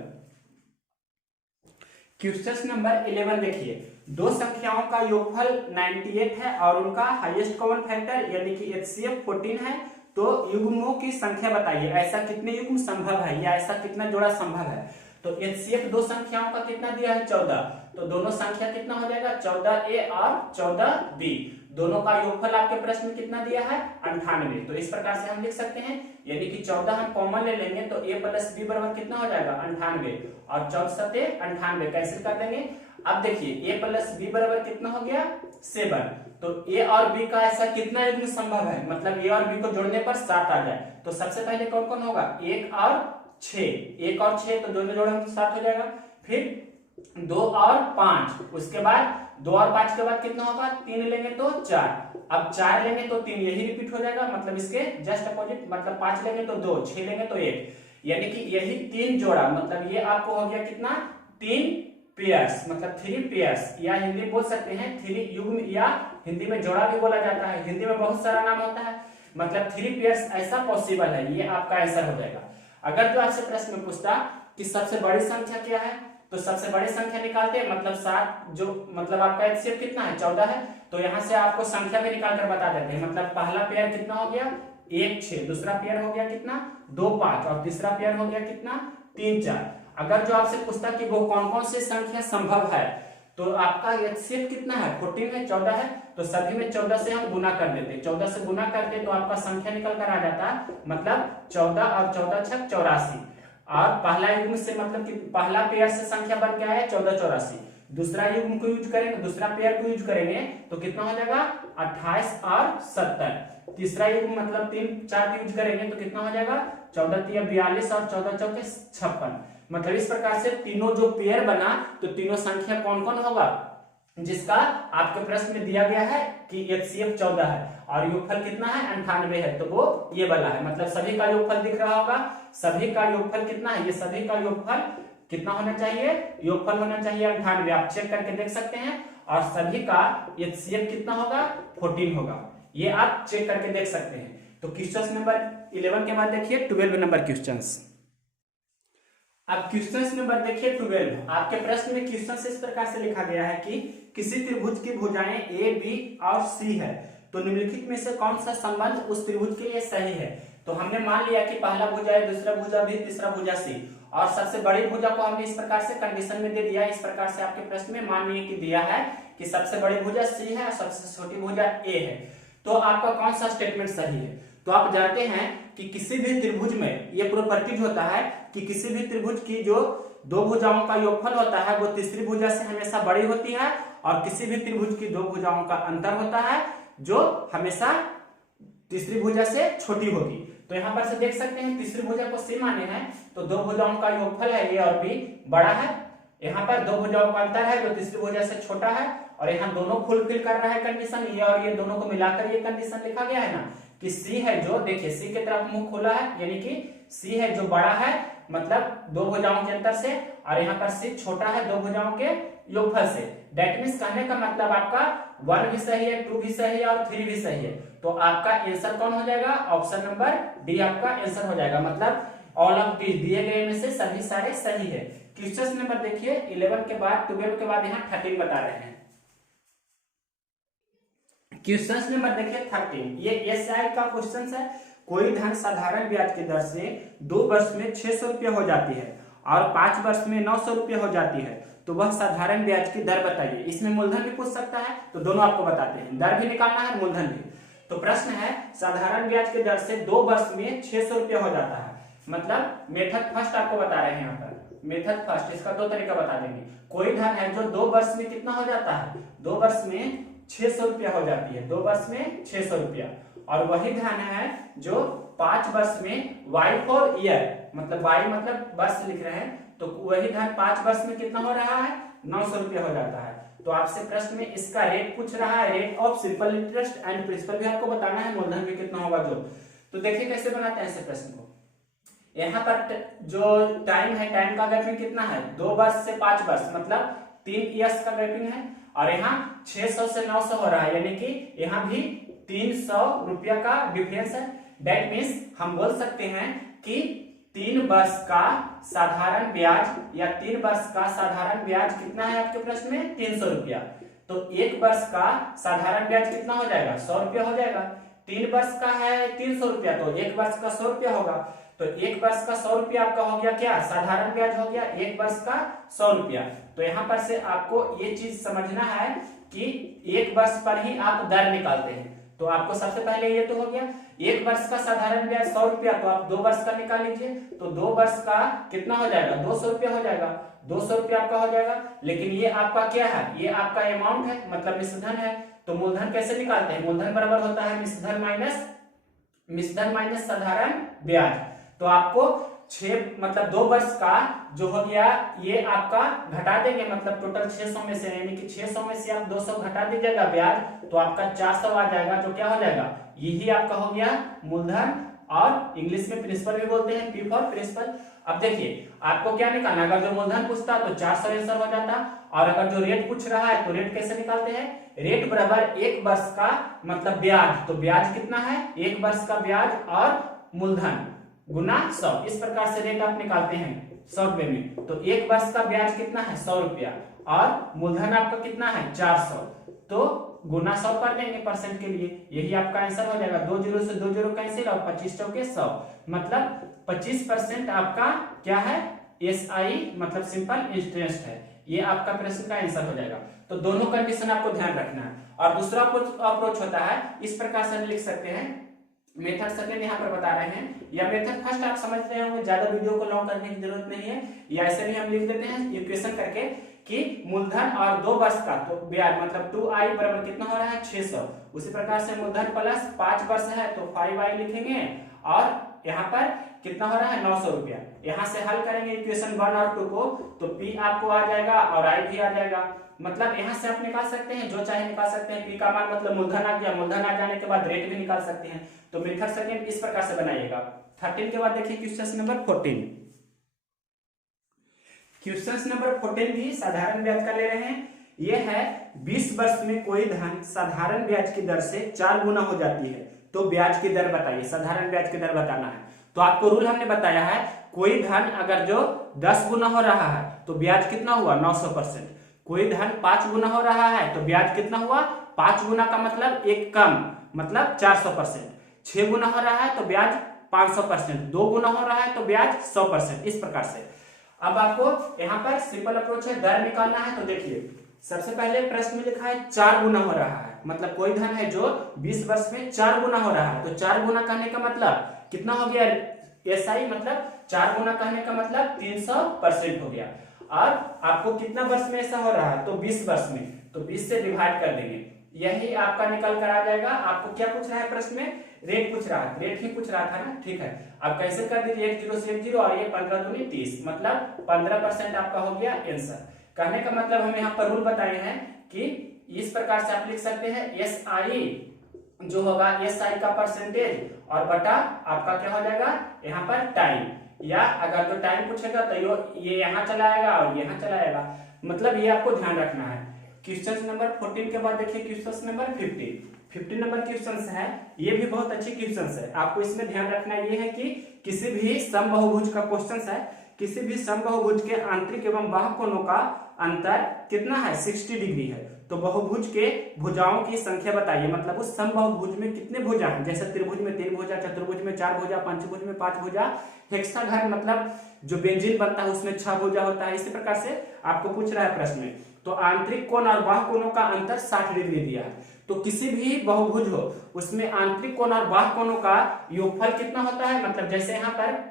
क्वेश्चन नंबर 11 देखिए, दो संख्याओं का योगफल 98 है और उनका हाईएस्ट कॉमन फैक्टर यानी कि HCF 14 है। तो युग्मों की संख्या बताइए, ऐसा कितने युग्म संभव है या ऐसा कितना जोड़ा संभव है। तो HCF दो संख्याओं का कितना दिया है 14, तो दोनों संख्या कितना हो जाएगा 14A और 14B। दोनों का योगफल आपके प्रश्न में कितना दिया है 98। तो इस प्रकार से हम लिख सकते हैं, यानी कि 14 हम कॉमन ले लेंगे तो A प्लस B बराबर कितना हो जाएगा 98, और 14 सते 98 कैंसिल कर देंगे। अब देखिए A प्लस B बराबर कितना हो गया 7। तो A और B का ऐसा कितना युग्म संभव है, मतलब A और B को जोड़ने पर 7 आ जाए। तो सबसे पहले कौन कौन होगा 1 और 6, 1 और 6 तो दोनों जोड़ेंगे तो 7 हो जाएगा। फिर 2 और 5, उसके बाद 2 और 5 के बाद कितना होगा 3 लेंगे तो 4, अब 4 लेंगे तो 3, यही रिपीट हो जाएगा, मतलब इसके जस्ट अपोजिट। मतलब 5 लेंगे तो 2, 6 लेंगे तो 1, यानी कि यही 3 जोड़ा, मतलब ये आपको हो गया कितना 3 पेयर्स, मतलब 3 पेयर्स, या हिंदी बोल सकते हैं 3 युग्म, या हिंदी में जोड़ा भी बोला जाता है। हिंदी में बहुत सारा नाम होता है, मतलब 3 पेयर्स ऐसा पॉसिबल है। ये आपका आंसर हो जाएगा। अगर जो आपसे प्रश्न में पूछता कि सबसे बड़ी संख्या क्या है, तो सबसे बड़ी संख्या निकालते हैं, मतलब 7 जो, मतलब आपका HCF कितना है 14 है, तो यहाँ से आपको संख्या भी निकाल कर बता देते हैं। मतलब पहला पेयर कितना हो गया 1 6, दूसरा पेयर हो गया कितना 2 5, और तीसरा पेयर हो गया कितना 3 4। अगर जो आपसे पूछता कि वो कौन कौन सी संख्या संभव है, तो आपका HCF कितना है 14 है 14 है, तो सभी में 14 से हम गुना कर देते, 14 से गुना करते तो आपका संख्या निकल कर आ जाता, मतलब 14 और 14 छक 84। और पहला युग्म से, मतलब कि पहला पेयर से संख्या बन के आया 14 84। दूसरा युग्म को यूज करेंगे, दूसरा पेयर को यूज करेंगे तो कितना हो जाएगा 28 और 70। तीसरा युग्म मतलब 3 4 यूज करेंगे तो कितना हो जाएगा 14 3 42 और 14 चौके 56। मतलब इस प्रकार से तीनों जो पेयर बना, तो तीनों संख्या कौन कौन होगा, जिसका आपके प्रश्न में दिया गया है कि HCF 14 है और योगफल कितना है 98 है, तो वो ये वाला है। मतलब सभी का योगफल दिख रहा होगा, सभी का योगफल कितना है, ये सभी का योगफल कितना होना चाहिए, योगफल होना चाहिए 98। आप चेक करके देख सकते हैं। और सभी का HCF कितना होगा 14 होगा, ये आप चेक करके देख सकते हैं। तो क्वेश्चन नंबर 11 के बाद देखिए 12 नंबर क्वेश्चन। अब क्वेश्चन नंबर देखिए 12। आपके प्रश्न में क्वेश्चन इस प्रकार से लिखा गया है कि किसी त्रिभुज की भुजाएं ए, बी और सी है, तो निम्नलिखित में से कौन सा संबंध उस त्रिभुज के लिए सही है। तो हमने मान लिया कि पहला भुजा है, दूसरा भुजा भी, तीसरा भुजा सी, और सबसे बड़ी भुजा को हमने इस प्रकार से कंडीशन में दे दिया। इस प्रकार से आपके प्रश्न में मानिए कि दिया है कि सबसे बड़ी भुजा सी है और सबसे छोटी भुजा ए है, तो आपका कौन सा स्टेटमेंट सही है। तो आप जानते हैं कि किसी भी त्रिभुज में ये प्रॉपर्टीज होता है कि किसी भी त्रिभुज की जो दो भुजाओं का योगफल होता है वो तीसरी भुजा से हमेशा बड़ी होती है, और किसी भी त्रिभुज की दो भुजाओं का अंतर होता है जो हमेशा तीसरी भुजा से छोटी होगी। तो यहाँ पर से देख सकते हैं तीसरी भुजा को सी माने हैं, तो दो भुजाओं का योगफल है ए और बी बड़ा है, यहाँ पर दो भुजाओं का अंतर है जो तीसरी भुजा से छोटा है, और यहाँ दोनों फुलफिल कर रहा है कंडीशन, ये और ये दोनों को मिलाकर ये कंडीशन लिखा गया है ना कि सी है जो, देखिए सी की तरफ मुंह खोला है, यानी कि सी है जो बड़ा है मतलब दो भुजाओं के अंतर से, और यहाँ पर सी छोटा है दो भुजाओं के योगफल से। दैट मींस कहने का मतलब आपका 1 भी सही है, 2 भी सही है और 3 भी सही है। तो आपका आंसर कौन हो जाएगा, ऑप्शन नंबर डी आपका आंसर हो जाएगा, मतलब ऑल ऑफ दी दिए गए में से सभी सारे सही है। क्वेश्चन नंबर देखिए 11 के बाद 12 के बाद यहाँ 13 बता रहे हैं। क्वेश्चन नंबर देखिए 13, ये एसआई का क्वेश्चन है। कोई धन साधारण ब्याज की दर से 2 वर्ष में 600 रुपये हो जाती है और 5 वर्ष में 900 रुपये हो जाती है, तो वह साधारण ब्याज की दर बताइए। इसमें मूलधन भी पूछ सकता है, तो दोनों आपको बताते हैं, दर भी निकालना है मूलधन भी। तो प्रश्न है साधारण ब्याज की दर से 2 वर्ष में 600 रुपये हो जाता है, मतलब मेथड फर्स्ट आपको बता रहे हैं यहाँ पर, मेथड फर्स्ट इसका 2 तरीका बता देंगे। कोई धन है जो 2 वर्ष में कितना हो जाता है, 2 वर्ष में 600 रुपया हो जाती है, 2 वर्ष में 600 रुपया, और वही धन है जो 5 वर्ष में वाई फॉर ईयर, मतलब वाई मतलब वर्ष लिख रहे हैं, तो वही धन 5 वर्ष में कितना हो रहा है, 900 रुपया हो जाता है। तो आपसे प्रश्न में इसका रेट पूछ रहा है, rate of simple interest and principal भी आपको बताना है, मूलधन भी कितना होगा जो। तो देखिए कैसे बनाते हैं इस प्रश्न को। यहाँ पर जो टाइम है, टाइम का ग्राफिंग कितना है, 2 वर्ष से 5 वर्ष मतलब 3 ईयर्स का ग्राफिंग है, और यहाँ 600 से 900 हो रहा है, यानी कि यहाँ भी 300 रुपया का डिफरेंस है। दैट मीन्स हम बोल सकते हैं कि 3 वर्ष का साधारण ब्याज या 3 वर्ष का साधारण ब्याज कितना है आपके प्रश्न में, 300 रुपया। तो 1 वर्ष का साधारण ब्याज कितना हो जाएगा, 100 रुपया हो जाएगा। 3 वर्ष का है 300 रुपया, तो 1 वर्ष का 100 रुपया होगा। तो 1 वर्ष का 100 रुपया आपका हो गया क्या, साधारण ब्याज हो गया, 1 वर्ष का 100 रुपया। तो यहाँ पर से आपको ये चीज समझना है कि 1 वर्ष पर ही आप दर निकालते हैं। तो आपको सबसे पहले ये तो हो गया, 1 वर्ष का साधारण ब्याज 100 रुपया, तो आप 2 वर्ष का निकाल लीजिए, तो 2 वर्ष का कितना हो जाएगा, 200 रुपया हो जाएगा, 200 रुपया आपका हो जाएगा। लेकिन ये आपका क्या है, ये आपका अमाउंट है, मतलब मिश्रधन है। तो मूलधन कैसे निकालते हैं, मूलधन बराबर होता है मिश्रधन माइनस साधारण ब्याज। तो आपको 6 मतलब 2 वर्ष का जो हो गया ये आपका घटा देंगे, मतलब टोटल 600 में से, यानी कि 600 में से आप 200 घटा दीजिएगा ब्याज, तो आपका 400 आ जाएगा, जो क्या हो जाएगा, यही आपका हो गया मूलधन, और इंग्लिश में प्रिंसिपल भी बोलते हैं, पी फॉर प्रिंसिपल। अब देखिए आपको क्या निकालना, अगर जो मूलधन पूछता तो 400 आंसर हो जाता, और अगर जो रेट पूछ रहा है तो रेट कैसे निकालते हैं, रेट बराबर 1 वर्ष का मतलब ब्याज, तो ब्याज कितना है, 1 वर्ष का ब्याज और मूलधन गुना 100, इस प्रकार से रेट आप निकालते हैं 100 रुपए में। तो 1 वर्ष का ब्याज कितना है, 100 रुपया, और मूलधन आपका कितना है 400, तो गुना 100 कर देंगे परसेंट के लिए, यही आपका आंसर हो जाएगा। 2 जीरो से 2 जीरो कैंसिल, और 25 चौके 100, मतलब 25% आपका क्या है, एसआई मतलब सिंपल इंटरेस्ट है। ये आपका प्रश्न का आंसर हो जाएगा। तो दोनों कंडीशन आपको ध्यान रखना है। और दूसरा अप्रोच होता है, इस प्रकार से लिख सकते हैं, मेथड सेकंड यहाँ पर बता रहे हैं, या मेथड फर्स्ट आप समझ रहे होंगे, ज्यादा वीडियो को लॉन्ग करने की जरूरत नहीं है, या ऐसे भी हम लिख देते हैं इक्वेशन करके कि मूलधन और 2 वर्ष का तो ब्याज मतलब 2i बराबर कितना हो रहा है 600। उसी प्रकार से मूलधन प्लस 5 वर्ष है तो 5i लिखेंगे, और यहाँ पर कितना हो रहा है 900 रुपया। यहाँ से हल करेंगे इक्वेशन 1 और 2 को, तो p आपको आ जाएगा और i भी आ जाएगा। मतलब यहाँ से आप निकाल सकते हैं, जो चाहे निकाल सकते हैं। p का मान मतलब मूलधन आ गया, मूलधन आ जाने के बाद रेट भी निकाल सकते हैं। तो मेथड सेकंड इस प्रकार से बनाइएगा। 13 के बाद देखिए क्वेश्चन नंबर 14। क्वेश्चन नंबर 14 भी साधारण ब्याज का ले रहे हैं। यह है 20 वर्ष में कोई धन साधारण ब्याज की दर से 4 गुना हो जाती है, तो ब्याज की दर बताइए, साधारण ब्याज की दर बताना है। तो आपको रूल हमने बताया है, कोई धन अगर जो 10 गुना हो रहा है तो ब्याज कितना हुआ 900%। कोई धन 5 गुना हो रहा है तो ब्याज कितना हुआ 5 गुना का मतलब एक कम, मतलब 400%। 6 गुना हो रहा है तो ब्याज 500%, 2 गुना हो रहा है तो ब्याज 100%। इस प्रकार से अब आपको यहाँ पर सिंपल अप्रोच है, दर निकालना है। तो देखिए सबसे पहले प्रश्न में लिखा है 4 गुना हो रहा है, मतलब कोई धन है जो 20 वर्ष में 4 गुना हो रहा है। तो 4 गुना कहने का मतलब कितना हो गया एसआई, मतलब 4 गुना कहने का मतलब 300% हो गया। और आपको कितना वर्ष में ऐसा हो रहा है तो 20 वर्ष में, तो 20 से डिवाइड कर देंगे, यही आपका निकल कर आ जाएगा। आपको क्या पूछ रहा है प्रश्न में, रेट पूछ रहा है, रेट ही पूछ रहा था ना, ठीक है। अब कैंसिल कर दीजिए, 1 0 से 1 0 और ये 15 दूनी 30, मतलब 15% आपका हो गया आंसर। कहने का मतलब हम यहाँ पर रूल बताए हैं कि इस प्रकार से आप लिख सकते हैं एस आई जो होगा एस आई का परसेंटेज और बटा आपका क्या हो जाएगा यहाँ पर टाइम, या अगर जो टाइम पूछेगा तो ये यहाँ चला आएगा और यहाँ चला आएगा, मतलब ये आपको ध्यान रखना है। क्वेश्चन नंबर 14 के बाद देखिए क्वेश्चन नंबर 15 नंबर क्वेश्चन है, ये भी बहुत अच्छी क्वेश्चन है। आपको इसमें ध्यान रखना ये है कि किसी भी समबाहुभुज का क्वेश्चन है, किसी भी समबाहुभुज के आंतरिक एवं बाह्य कोणों का अंतर कितना है 60 डिग्री है। तो बहुभुज के भुजाओं की संख्या बताइए, मतलब उस समबाहुभुज में कितने भुजा हैं, जैसे त्रिभुज में 3 भुजा, चतुर्भुज में 4 भुजा, पंचभुज में 5 भुजा, हेक्सागन मतलब जो बेंजीन बनता है उसमें 6 भुजा होता है। इसी प्रकार से आपको पूछ रहा है प्रश्न में। तो आंतरिक कोण और बाह्य कोणों का अंतर 60 डिग्री दिया है। तो किसी भी बहुभुज हो उसमें आंतरिक कोण और बाह्य कोणों का योगफल कितना होता है, मतलब जैसे यहाँ पर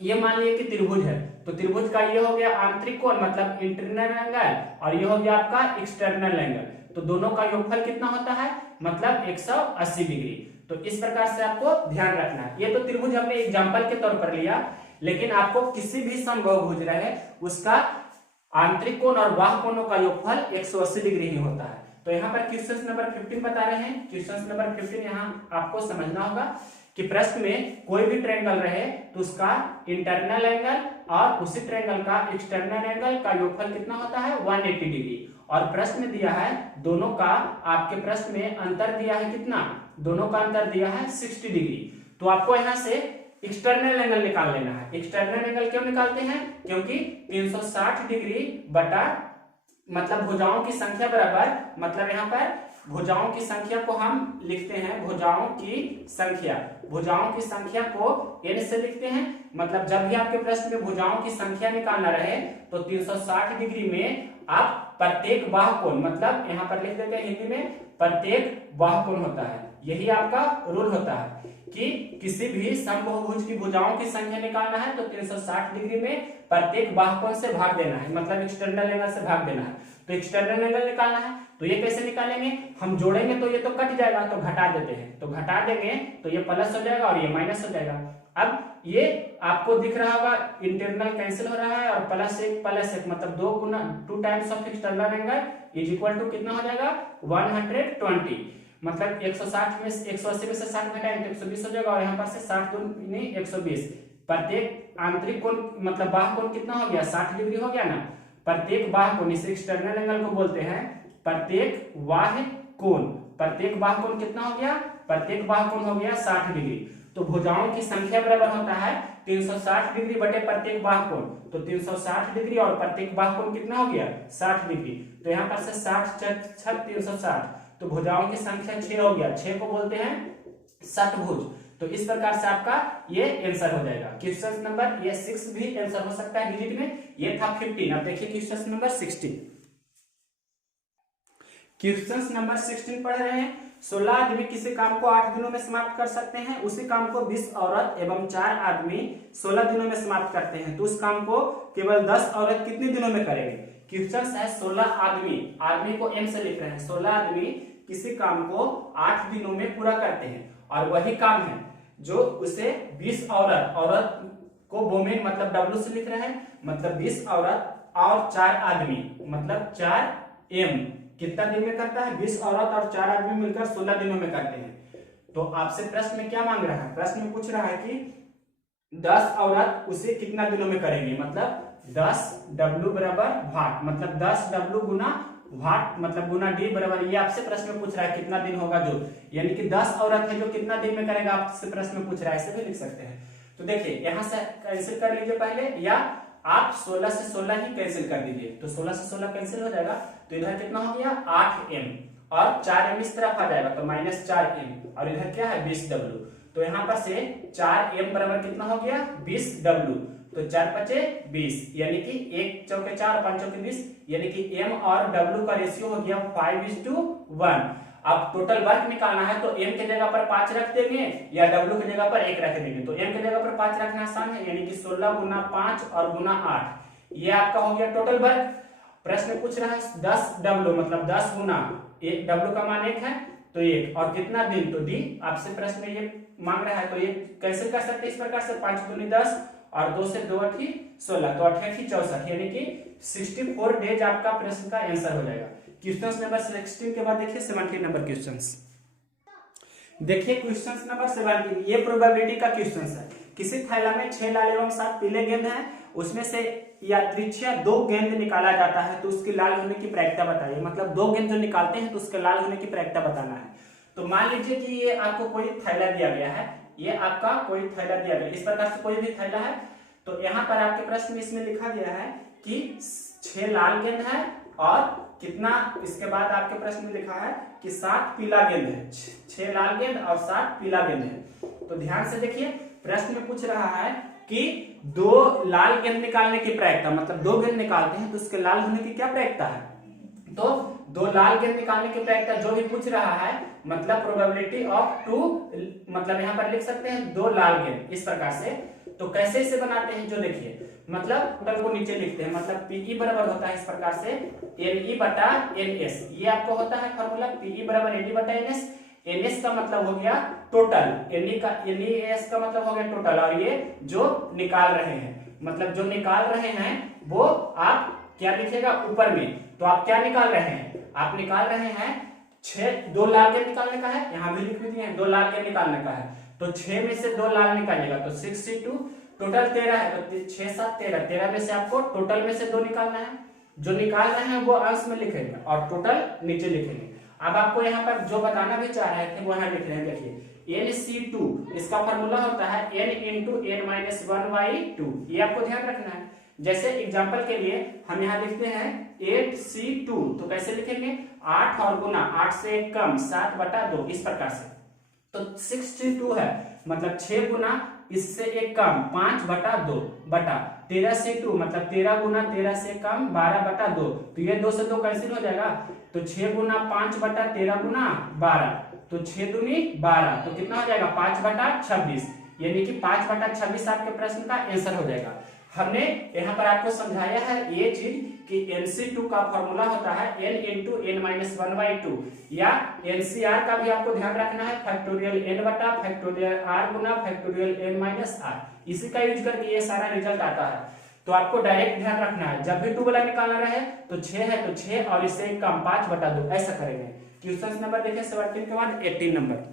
ये मान लिया कि त्रिभुज है, तो त्रिभुज का ये हो गया आंतरिक कोण मतलब इंटरनल एंगल, और ये हो गया आपका एक्सटर्नल एंगल, तो दोनों का योगफल कितना होता है मतलब 180 डिग्री। तो इस प्रकार से आपको ध्यान रखना है। ये तो त्रिभुज हमने एग्जांपल के तौर पर लिया, लेकिन आपको किसी भी समबाहुभुज रहे उसका आंतरिक कोण और बाह्य कोणों का योगफल 180 डिग्री ही होता है। तो यहाँ पर क्वेश्चन नंबर 15 बता रहे हैं। क्वेश्चन नंबर 15 यहाँ आपको समझना होगा कि प्रश्न में कोई भी ट्रायंगल रहे तो उसका इंटरनल एंगल और उसी ट्रायंगल का एक्सटर्नल एंगल का योगफल कितना होता है 180 डिग्री। और प्रश्न में दिया है दोनों का, आपके प्रश्न में अंतर दिया है कितना, दोनों का अंतर दिया है 60 डिग्री। तो आपको यहाँ से एक्सटर्नल एंगल निकाल लेना है। एक्सटर्नल एंगल क्यों निकालते हैं, क्योंकि 360 डिग्री बटा मतलब भुजाओं की संख्या बराबर, मतलब यहाँ पर भुजाओं की संख्या को हम लिखते हैं, भुजाओं की संख्या को n से लिखते हैं। मतलब जब भी आपके प्रश्न में भुजाओं की संख्या निकालना रहे तो 360 डिग्री में आप प्रत्येक बाह्य कोण, मतलब यहाँ पर लिख देते हैं हिंदी में प्रत्येक बाह्य कोण होता है। यही आपका रूल होता है कि किसी भी समबाहुभुज की भुजाओं की संख्या निकालना है तो 360 डिग्री में प्रत्येक बाह्य कोण से भाग देना है, मतलब एक्सटर्नल एंगल से भाग देना है। तो एक्सटर्नल एंगल निकालना है, तो ये कैसे निकालेंगे, हम जोड़ेंगे तो ये तो कट जाएगा, तो घटा देते हैं, तो घटा देंगे तो ये प्लस हो जाएगा और ये माइनस हो जाएगा। अब ये आपको दिख रहा होगा इंटरनल कैंसिल हो रहा है और प्लस एक मतलब 2 times of external angle is equal to कितना हो जाएगा 120, मतलब 160 में 180 में से 60 घटाएंगे तो 120 हो जाएगा, और यहाँ पर से 60 दूनी 120। प्रत्येक आंतरिक कोण मतलब बाह्य कोण कितना हो गया 60 डिग्री हो गया ना। प्रत्येक बाह्य कोण, इसे एक्सटर्नल एंगल को बोलते हैं प्रत्येक बाह्य कोण। प्रत्येक बाह्य कोण कितना हो गया, प्रत्येक बाह्य कोण हो गया 60 डिग्री। तो भुजाओं की संख्या बराबर होता है 360 डिग्री बटे प्रत्येक बाह्य कोण। तो 360 डिग्री और प्रत्येक बाह्य कोण कितना हो गया 60 डिग्री। तो यहाँ पर से 60 6 360, तो भुजाओं की संख्या 6 हो गया, 6 को बोलते हैं षटभुज। तो इस प्रकार से आपका ये आंसर हो जाएगा। क्वेश्चन नंबर ये 6 भी आंसर हो सकता है डिजिट में, ये था 15। अब देखिए क्वेश्चन नंबर 16। क्वेश्चन नंबर 16 पढ़ रहे हैं। 16 आदमी किसी काम को 8 दिनों में समाप्त कर सकते हैं, उसी काम को 20 औरत एवं 4 आदमी 16 दिनों में समाप्त करते हैं, तो उस काम को केवल 10 औरत कितने दिनों में करेंगे। क्वेश्चन है 16 आदमी को एम से लिख रहे हैं। 16 आदमी किसी काम को 8 दिनों में पूरा करते हैं, और वही काम है जो उसे 20 औरत को वोमेन मतलब W से लिख रहे हैं, मतलब 20 औरत और 4 आदमी मतलब 4M कितना दिन में करता है, 20 औरत और 4 आदमी मिलकर 16 दिनों में करते हैं। तो आपसे प्रश्न में क्या मांग रहा है, प्रश्न में पूछ रहा है कि 10 औरत उसे कितना दिनों में करेंगे, मतलब 10W बराबर भाट, मतलब 10W गुना भाट मतलब गुना D बराबर, ये आपसे प्रश्न में पूछ रहा है कितना दिन होगा जो, यानी कि 10 औरत है जो कितना दिन में करेगा, आपसे प्रश्न में पूछ रहा है, ऐसे भी लिख सकते हैं। तो देखिए यहाँ से कैंसिल कर लीजिए पहले, या आप 16 से 16 ही कैंसिल कर दीजिए। तो 16 से 16 कैंसिल हो जाएगा, तो इधर कितना हो गया 8m और 4m इस तरफ आ जाएगा तो -4m, और इधर क्या है 20w। तो यहाँ पर से 4m बराबर कितना हो गया 20w। तो 4 पचे 20, यानी कि 1 चौके 4 5 चौके 20, यानी कि m और w का रेशियो हो गया 5:1। अब टोटल वर्क निकालना है तो m के जगह पर 5 रख देंगे या w की जगह पर 1 रख देंगे। तो m की जगह पर 5 रखना आसान है, यानी कि 16 गुना 5 और गुना 8, ये आपका हो गया टोटल वर्क। प्रश्न पूछ रहा है 10w, मतलब 10 गुना w का मान 1 है तो 1, और कितना दिन, तो d आपसे प्रश्न में ये मांग रहा है। तो ये कैसे कर सकते हैं इस प्रकार से, 5 दूनी 10 और 2 से 2 8 16, तो 8 64, यानी कि 64 डेज आपका प्रश्न का आंसर हो जाएगा। क्वेश्चन नंबर 16 के बाद देखिए 17 नंबर क्वेश्चंस। देखिए क्वेश्चन नंबर 17, ये प्रोबेबिलिटी का क्वेश्चन है। किसी थैला में 6 लाल एवं 7 पीले गेंद हैं, उसमें से यादृच्छिक 2 गेंद निकाला जाता है तो उसकी लाल होने की प्रायिकता बताइए। मतलब 2 गेंद जो निकालते हैं तो उसके लाल होने की प्रायिकता बताना है। तो मान लीजिए कि ये आपको कोई थैला दिया गया है, ये आपका कोई थैला दिया गया, इस प्रकार से कोई भी थैला है। तो यहाँ पर आपके प्रश्न में इसमें लिखा गया है कि 6 लाल गेंद है और कितना, इसके बाद आपके प्रश्न में लिखा है कि 7 पीला गेंद है। 6 लाल गेंद और 7 पीला गेंद है। तो ध्यान से देखिए, प्रश्न में पूछ रहा है कि 2 लाल गेंद निकालने की प्रायिकता, मतलब 2 गेंद निकालते हैं तो उसके लाल होने की क्या प्रायिकता है। तो 2 लाल गेंद निकालने की प्रायिकता जो भी पूछ रहा है, मतलब प्रोबेबिलिटी ऑफ 2, मतलब यहाँ पर लिख सकते हैं 2 लाल गेंद इस प्रकार से। तो कैसे इसे बनाते हैं, जो देखिए, मतलब टोटल को नीचे लिखते हैं, मतलब Pe बराबर होता है इस प्रकार से Ne बटा Ns, ये आपको होता है फॉर्मूला Pe बराबर Ne बटा Ns। Ns का मतलब हो गया टोटल, Nes का मतलब हो गया टोटल, और ये जो निकाल रहे हैं, मतलब जो निकाल रहे हैं वो आप क्या लिखेगा ऊपर में। तो आप क्या निकाल रहे हैं, आप निकाल रहे हैं 2 लाल गेंद निकालने का है, यहाँ भी लिख दिए हैं 2 लाल गेंद निकालने का है। तो 6 में से 2 लाल निकालिएगा तो 62, टोटल 13 है तो 6 7 13, 13 में से आपको टोटल में से 2 निकालना है। जो निकाल रहे हैं वो अंश में लिखेंगे और टोटल नीचे लिखेंगे। अब आपको यहाँ पर जो बताना भी चाह रहे थे वो यहाँ लिख रहे हैं, देखिए NC2 इसका फॉर्मूला होता है n इंटू n-1/2, ये आपको ध्यान रखना है। जैसे एग्जांपल के लिए हम यहाँ लिखते हैं 8C2, तो कैसे लिखेंगे 8 और गुना 8 से 1 कम 7/2 इस प्रकार से। तो 62 है, मतलब 6 गुना इससे 1 कम 5/2 बटा 13C2, मतलब 13 गुना 13 से कम 12/2। तो ये 2 से 2 कैंसिल हो जाएगा, तो 6 गुना 5/13 गुना 12, तो 6 दूनी 12, तो कितना हो जाएगा 5/26, यानी कि 5/26 आपके प्रश्न का आंसर हो जाएगा। हमने यहाँ पर आपको समझाया है ये चीज कि NC2 का फॉर्मूला होता है n इंटू n-1/2, या NCR का भी आपको ध्यान रखना है फैक्टोरियल n बटा फैक्टोरियल r गुना फैक्टोरियल n-r, इसी का यूज करके ये सारा रिजल्ट आता है। तो आपको डायरेक्ट ध्यान रखना है, जब भी 2 वाला निकालना रहे तो 6 है तो 6 और इससे कम 5/2 ऐसा करेंगे। क्वेश्चन नंबर देखिए 17 के बाद 18 नंबर।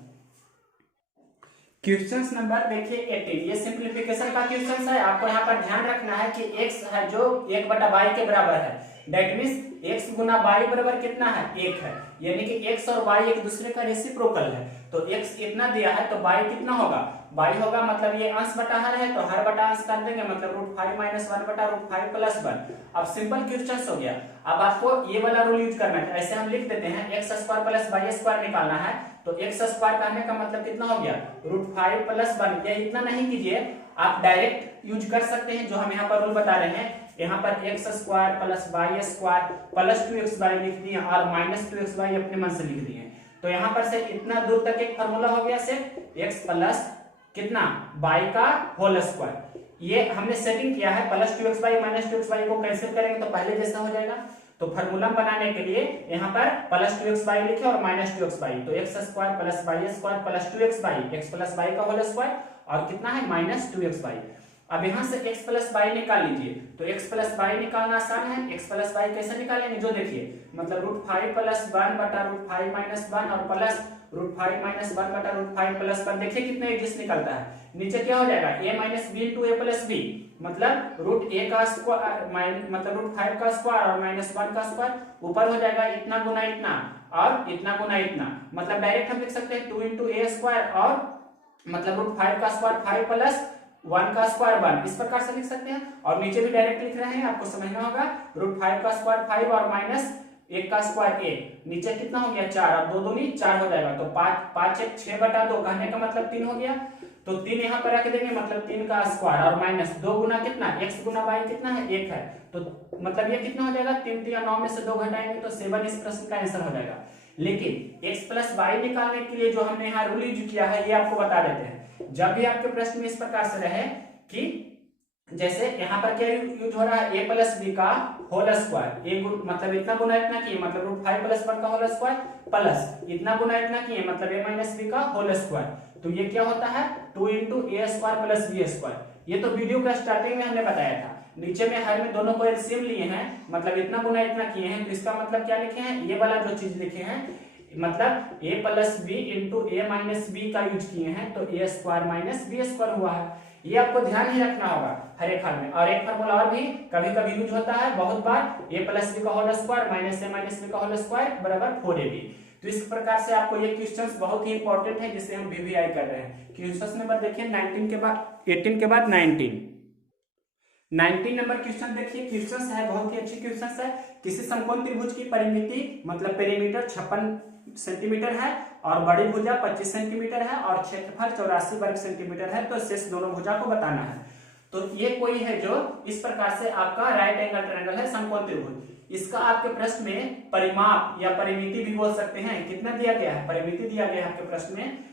क्वेश्चन नंबर देखिए 18, ये सिंप्लीफिकेशन का क्वेश्चन है। आपको यहाँ पर ध्यान रखना है कि x है जो 1/y के बराबर है, that means x Guna y बराबर कितना है 1 है, यानी कि x और y एक दूसरे का रेसिप्रोकल है। तो x इतना दिया है तो y कितना होगा, y होगा मतलब ये अंश बटा हर है तो हर बटा अंश कर देंगे, मतलब √5 - 1 बटा √5 + 1। अब सिंपल क्वेश्चन हो गया। अब आपको ये वाला रूल यूज करना है, ऐसे हम लिख देते हैं x² + y² निकालना है, तो x² करने का मतलब कितना हो गया √5 + 1। ये इतना नहीं कीजिए, आप डायरेक्ट यूज कर सकते हैं जो हम यहाँ पर रूल बता रहे हैं। यहाँ पर x² + y² + 2xy लिख दिए और -2xy अपने मन से लिख दिए। तो यहाँ पर से इतना दूर तक एक फार्मूला हो गया सिर्फ x प्लस कितना y का होल स्क्वायर, ये हमने सेटिंग किया है। +2xy -2xy को कैंसिल करेंगे तो पहले जैसा हो जाएगा। तो फार्मूला बनाने के लिए यहाँ पर +2xy लिखे और -2xy, तो x² + y² + 2xy, x plus y का होल स्क्वायर और कितना है -2xy। अब यहाँ से x प्लस y निकाल लीजिए, तो x प्लस y निकालना आसान है। x प्लस y कैसे निकालेंगे, जो देखिए, मतलब √5 + 1 बटा √5 - 1 और प्लस √5 - 1 बटा √5 + 1, देखिए कितने एडजस्ट निकलता है। नीचे क्या हो जाएगा a - b * a + b, मतलब √a का स्क्वायर मतलब √5 का स्क्वायर और -1 का स्क्वायर, ऊपर हो जाएगा इतना गुना इतना और इतना गुना इतना, मतलब डायरेक्ट हम लिख सकते हैं 2 × a² और मतलब √5 का स्क्वायर 5 + 1 का स्क्वायर 1, इस प्रकार से लिख सकते हैं। और नीचे भी डायरेक्ट लिख रहे हैं, आपको समझना होगा √5 का स्क्वायर 5 और माइनस 1 का स्क्वायर 1, नीचे कितना हो गया 4 और 2 दूनी 4 हो जाएगा, तो 5 1 6/2, कहने का मतलब 3 हो गया। तो 3 यहाँ पर रख देंगे, मतलब 3 का स्क्वायर और माइनस 2 गुना कितना x गुना y कितना है 1 है, तो मतलब ये कितना हो जाएगा 3 3 9 में से 2 घटाएंगे तो 7 इस प्रश्न का आंसर हो जाएगा। लेकिन x प्लस वाई निकालने के लिए जो हमने यहाँ रूल यूज किया है ये आपको बता देते हैं। जब भी आपके प्रश्न में इस प्रकार से रहे कि जैसे यहाँ पर क्या यूज हो रहा है a प्लस बी का होल स्क्वायर, ए मतलब इतना गुना इतना किए, मतलब √5 प्लस 1 का होल स्क्वायर प्लस इतना गुना इतना किए, मतलब a माइनस बी का होल स्क्वायर, तो ये क्या होता है 2 × a square plus b square. ये तो वीडियो का स्टार्टिंग में हमने बताया था। नीचे में हर में दोनों को एलसीएम लिए हैं, मतलब इतना गुना इतना किए हैं, तो इसका मतलब क्या लिखे हैं, ये वाला जो चीज लिखे हैं मतलब a plus B into A minus B का यूज किए हैं, तो a square minus B square हुआ है। ये आपको ध्यान ही रखना होगा हर एक हाल में। और एक फार्मूला और भी कभी कभी यूज होता है बहुत बार, a प्लस बी का होल स्क्वायर माइनस ए माइनस बी का होल स्क्वायर बराबर 4ab। तो इस प्रकार से आपको ये क्वेश्चंस बहुत ही इंपॉर्टेंट है जिसे हम वीवीआई कर रहे हैं। क्वेश्चन नंबर देखिए 19 के बाद 18 के बाद 19 नंबर क्वेश्चन देखिए, क्वेश्चन है बहुत ही अच्छी क्वेश्चन है। किसी समकोण त्रिभुज की परिमिति मतलब पेरीमीटर 56 सेंटीमीटर है और बड़ी भुजा 25 सेंटीमीटर है और क्षेत्रफल 84 वर्ग सेंटीमीटर है, तो शेष दोनों भुजा को बताना है। तो ये कोई है जो इस प्रकार से आपका राइट एंगल ट्रायंगल है समकोण त्रिभुज। इसका आपके प्रश्न में परिमाप या परिमिति भी बोल सकते हैं, कितना दिया गया है, परिमिति दिया गया है आपके प्रश्न में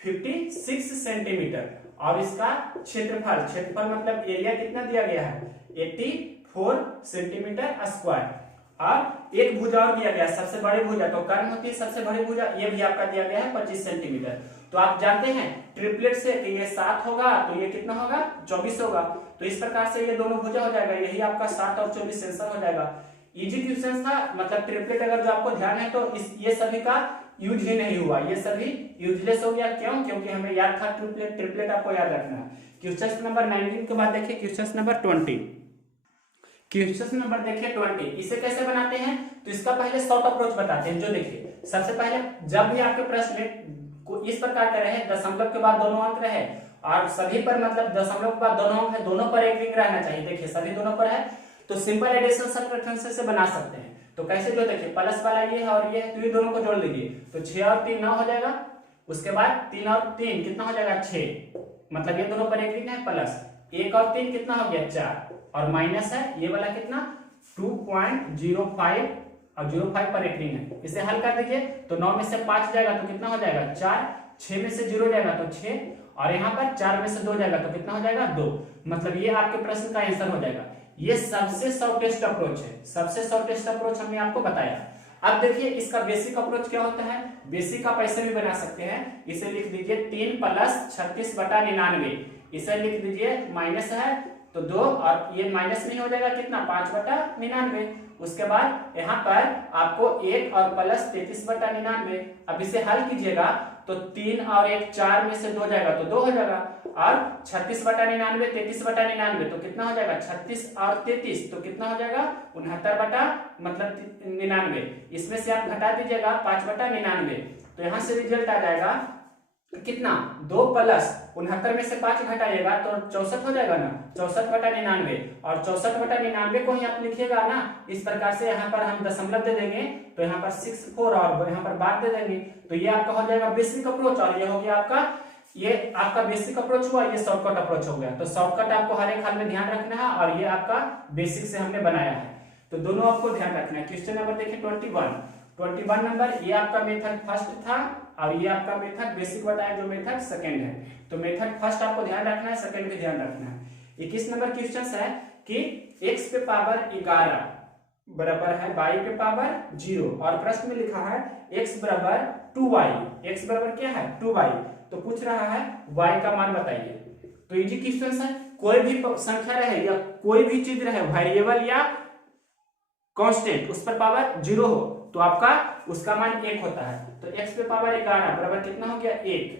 56 सेंटीमीटर और इसका क्षेत्रफल मतलब एरिया कितना दिया गया है 84 सेंटीमीटर स्क्वायर। और एक भुजा और दिया गया है, सबसे बड़ी भुजा, तो कर्ण होती है सबसे बड़ी भुजा, ये भी आपका दिया गया है 25 सेंटीमीटर। तो आप जानते हैं ट्रिपलेट से कि ये 7 होगा तो ये कितना होगा 24 होगा, तो इस प्रकार से ये दोनों भुजा हो जाएगा, यही आपका 7 और 24 आंसर हो जाएगा। इजी क्वेश्चन था, मतलब ट्रिपलेट अगर जो आपको ध्यान है तो ये सभी का यूज ही नहीं हुआ, ये सभी यूजलेस हो गया। क्यों? क्योंकि हमें याद था ट्रिपलेट आपको याद रखना है। क्वेश्चन नंबर 19 के बाद देखिए क्वेश्चन नंबर 20। क्वेश्चन नंबर देखिए 20, इसे कैसे बनाते हैं, तो इसका पहले शॉर्ट अप्रोच बताते हैं। जो देखिए सबसे पहले जब भी आपके प्रश्न में इस प्रकार का रहे, दशमलव के बाद दोनों अंक रहे और सभी पर मतलब दशमलव के बाद दोनों अंक है, दोनों पर एक रिंग रहना चाहिए। देखिए सभी दोनों पर है, तो सिंपल एडिशन सब्ट्रैक्शन से बना सकते हैं। तो कैसे, जो देखिए प्लस वाला ये है और ये है, तो ये दोनों को जोड़ लीजिए, तो 6 और 3 9 हो जाएगा। उसके बाद 3 और 3 कितना हो जाएगा 6, मतलब ये दोनों पर एक रिंग है, प्लस 1 और 3 कितना हो गया 4 और माइनस है ये वाला कितना 2.05 और 05 पर एक रिंग है। इसे हल कर दीजिए तो 9 में से 5 जाएगा तो कितना हो जाएगा 4, 6 में से 0 जाएगा तो 6 और यहाँ पर 4 में से 2 जाएगा तो कितना हो जाएगा 2, मतलब ये आपके प्रश्न का आंसर हो जाएगा। ये सबसे शॉर्टेस्ट अप्रोच है, सबसे शॉर्टेस्ट अप्रोच हमने आपको बताया। अब देखिए इसका बेसिक अप्रोच क्या होता है, बेसिक आप ऐसे भी बना सकते हैं, इसे लिख दीजिए 3 + 36/99, इसे लिख दीजिए माइनस है तो 2 और ये माइनस नहीं हो जाएगा कितना 5/99। उसके बाद यहाँ पर आपको 1 और प्लस 33/99। अब इसे हल कीजिएगा तो 3 और 1 4 में से 2 जाएगा तो 2 हो जाएगा और 36/99 33/99 तो कितना हो जाएगा 36 और 33 तो कितना हो जाएगा 69/99। इसमें से आप घटा दीजिएगा 5/99, तो यहाँ से रिजल्ट आ जाएगा कितना 2 प्लस 69 में से 5 घटाइएगा तो 64 हो जाएगा ना, 64/99 और 64/99 को ही आप लिखिएगा ना इस प्रकार से। यहाँ पर हम दशमलव दे देंगे तो यहाँ पर 64 और यहाँ पर बात दे देंगे, तो ये आपका हो जाएगा बेसिक अप्रोच और ये हो गया आपका, ये आपका बेसिक अप्रोच हुआ, ये शॉर्टकट अप्रोच हो गया। तो शॉर्टकट आपको हर एक हाल में ध्यान रखना है और ये आपका बेसिक से हमने बनाया है, तो दोनों आपको ध्यान रखना है। क्वेश्चन नंबर देखिए 21 नंबर, ये आपका मेथड फर्स्ट था और ये आपका मेथड बेसिक बताया जो मेथड सेकंड है। तो मेथड फर्स्ट आपको ध्यान रखना है, सेकंड भी ध्यान रखना है। 21 नंबर क्वेश्चन है कि x पे पावर 11 बराबर है y पे पावर 0 और प्रश्न में लिखा है x बराबर 2y, x बराबर क्या है 2y, तो पूछ रहा है y का मान बताइए। तो इजी क्वेश्चन है, कोई भी संख्या रहे या कोई भी चीज रहे, वेरिएबल या कांस्टेंट, उस पर पावर 0 हो तो आपका उसका मान 1 होता है। तो x पे पावर 11 बराबर कितना हो गया 1,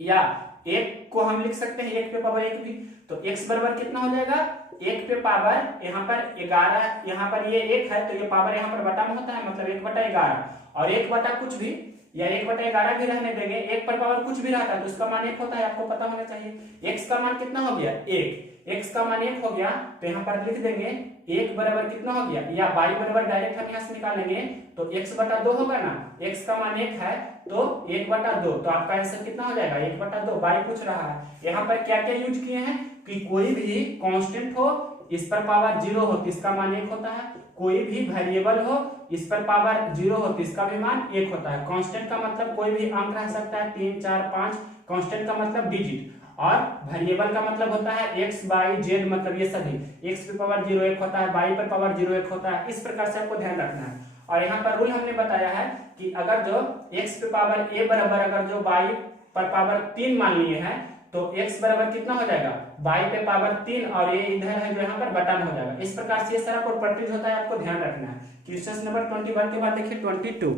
या 1 को हम लिख सकते हैं 1 पे पावर 1 भी, तो x बराबर कितना हो जाएगा 1 पे पावर यहाँ पर 11, यहाँ पर ये 1 है तो ये पावर यहाँ पर बटा में होता है, मतलब 1/11 और 1 बटा कुछ भी या 1/11 भी रहने देंगे, 1 पर पावर कुछ भी रहता है तो उसका मान 1 होता है, आपको पता होना चाहिए। x का मान कितना हो गया 1, x का मान 1 हो गया तो यहाँ पर लिख देंगे 1 बराबर कितना हो गया, या y बराबर डायरेक्ट हम यहाँ से निकालेंगे तो x/2 होगा ना, x का मान 1 है तो 1/2, तो आपका आंसर कितना हो जाएगा 1/2। y पूछ रहा है, यहाँ पर क्या क्या यूज किए हैं कि कोई भी कांस्टेंट हो इस पर पावर 0 हो तो इसका मान 1 होता है, कोई भी वेरिएबल हो इस पर पावर 0 हो तो इसका भी मान 1 होता है। कांस्टेंट का मतलब कोई भी अंक रह सकता है, 3 4 5, कांस्टेंट का मतलब डिजिट, और वेरिएबल का मतलब होता है x y z, मतलब ये सभी, x पे पावर 0 1 होता है, y पर पावर 0 1 होता है। इस प्रकार से आपको ध्यान रखना है। और यहाँ पर रूल हमने बताया है कि अगर जो x पे पावर a बराबर अगर जो y पर पावर 3 मान लिए हैं तो x बराबर कितना हो जाएगा y पे पावर 3, और ये इधर है जो यहाँ पर बटन हो जाएगा। इस प्रकार से ये सारा प्रॉपर्टीज होता है, आपको ध्यान रखना है। क्वेश्चन नंबर 21 के बाद देखिए 22।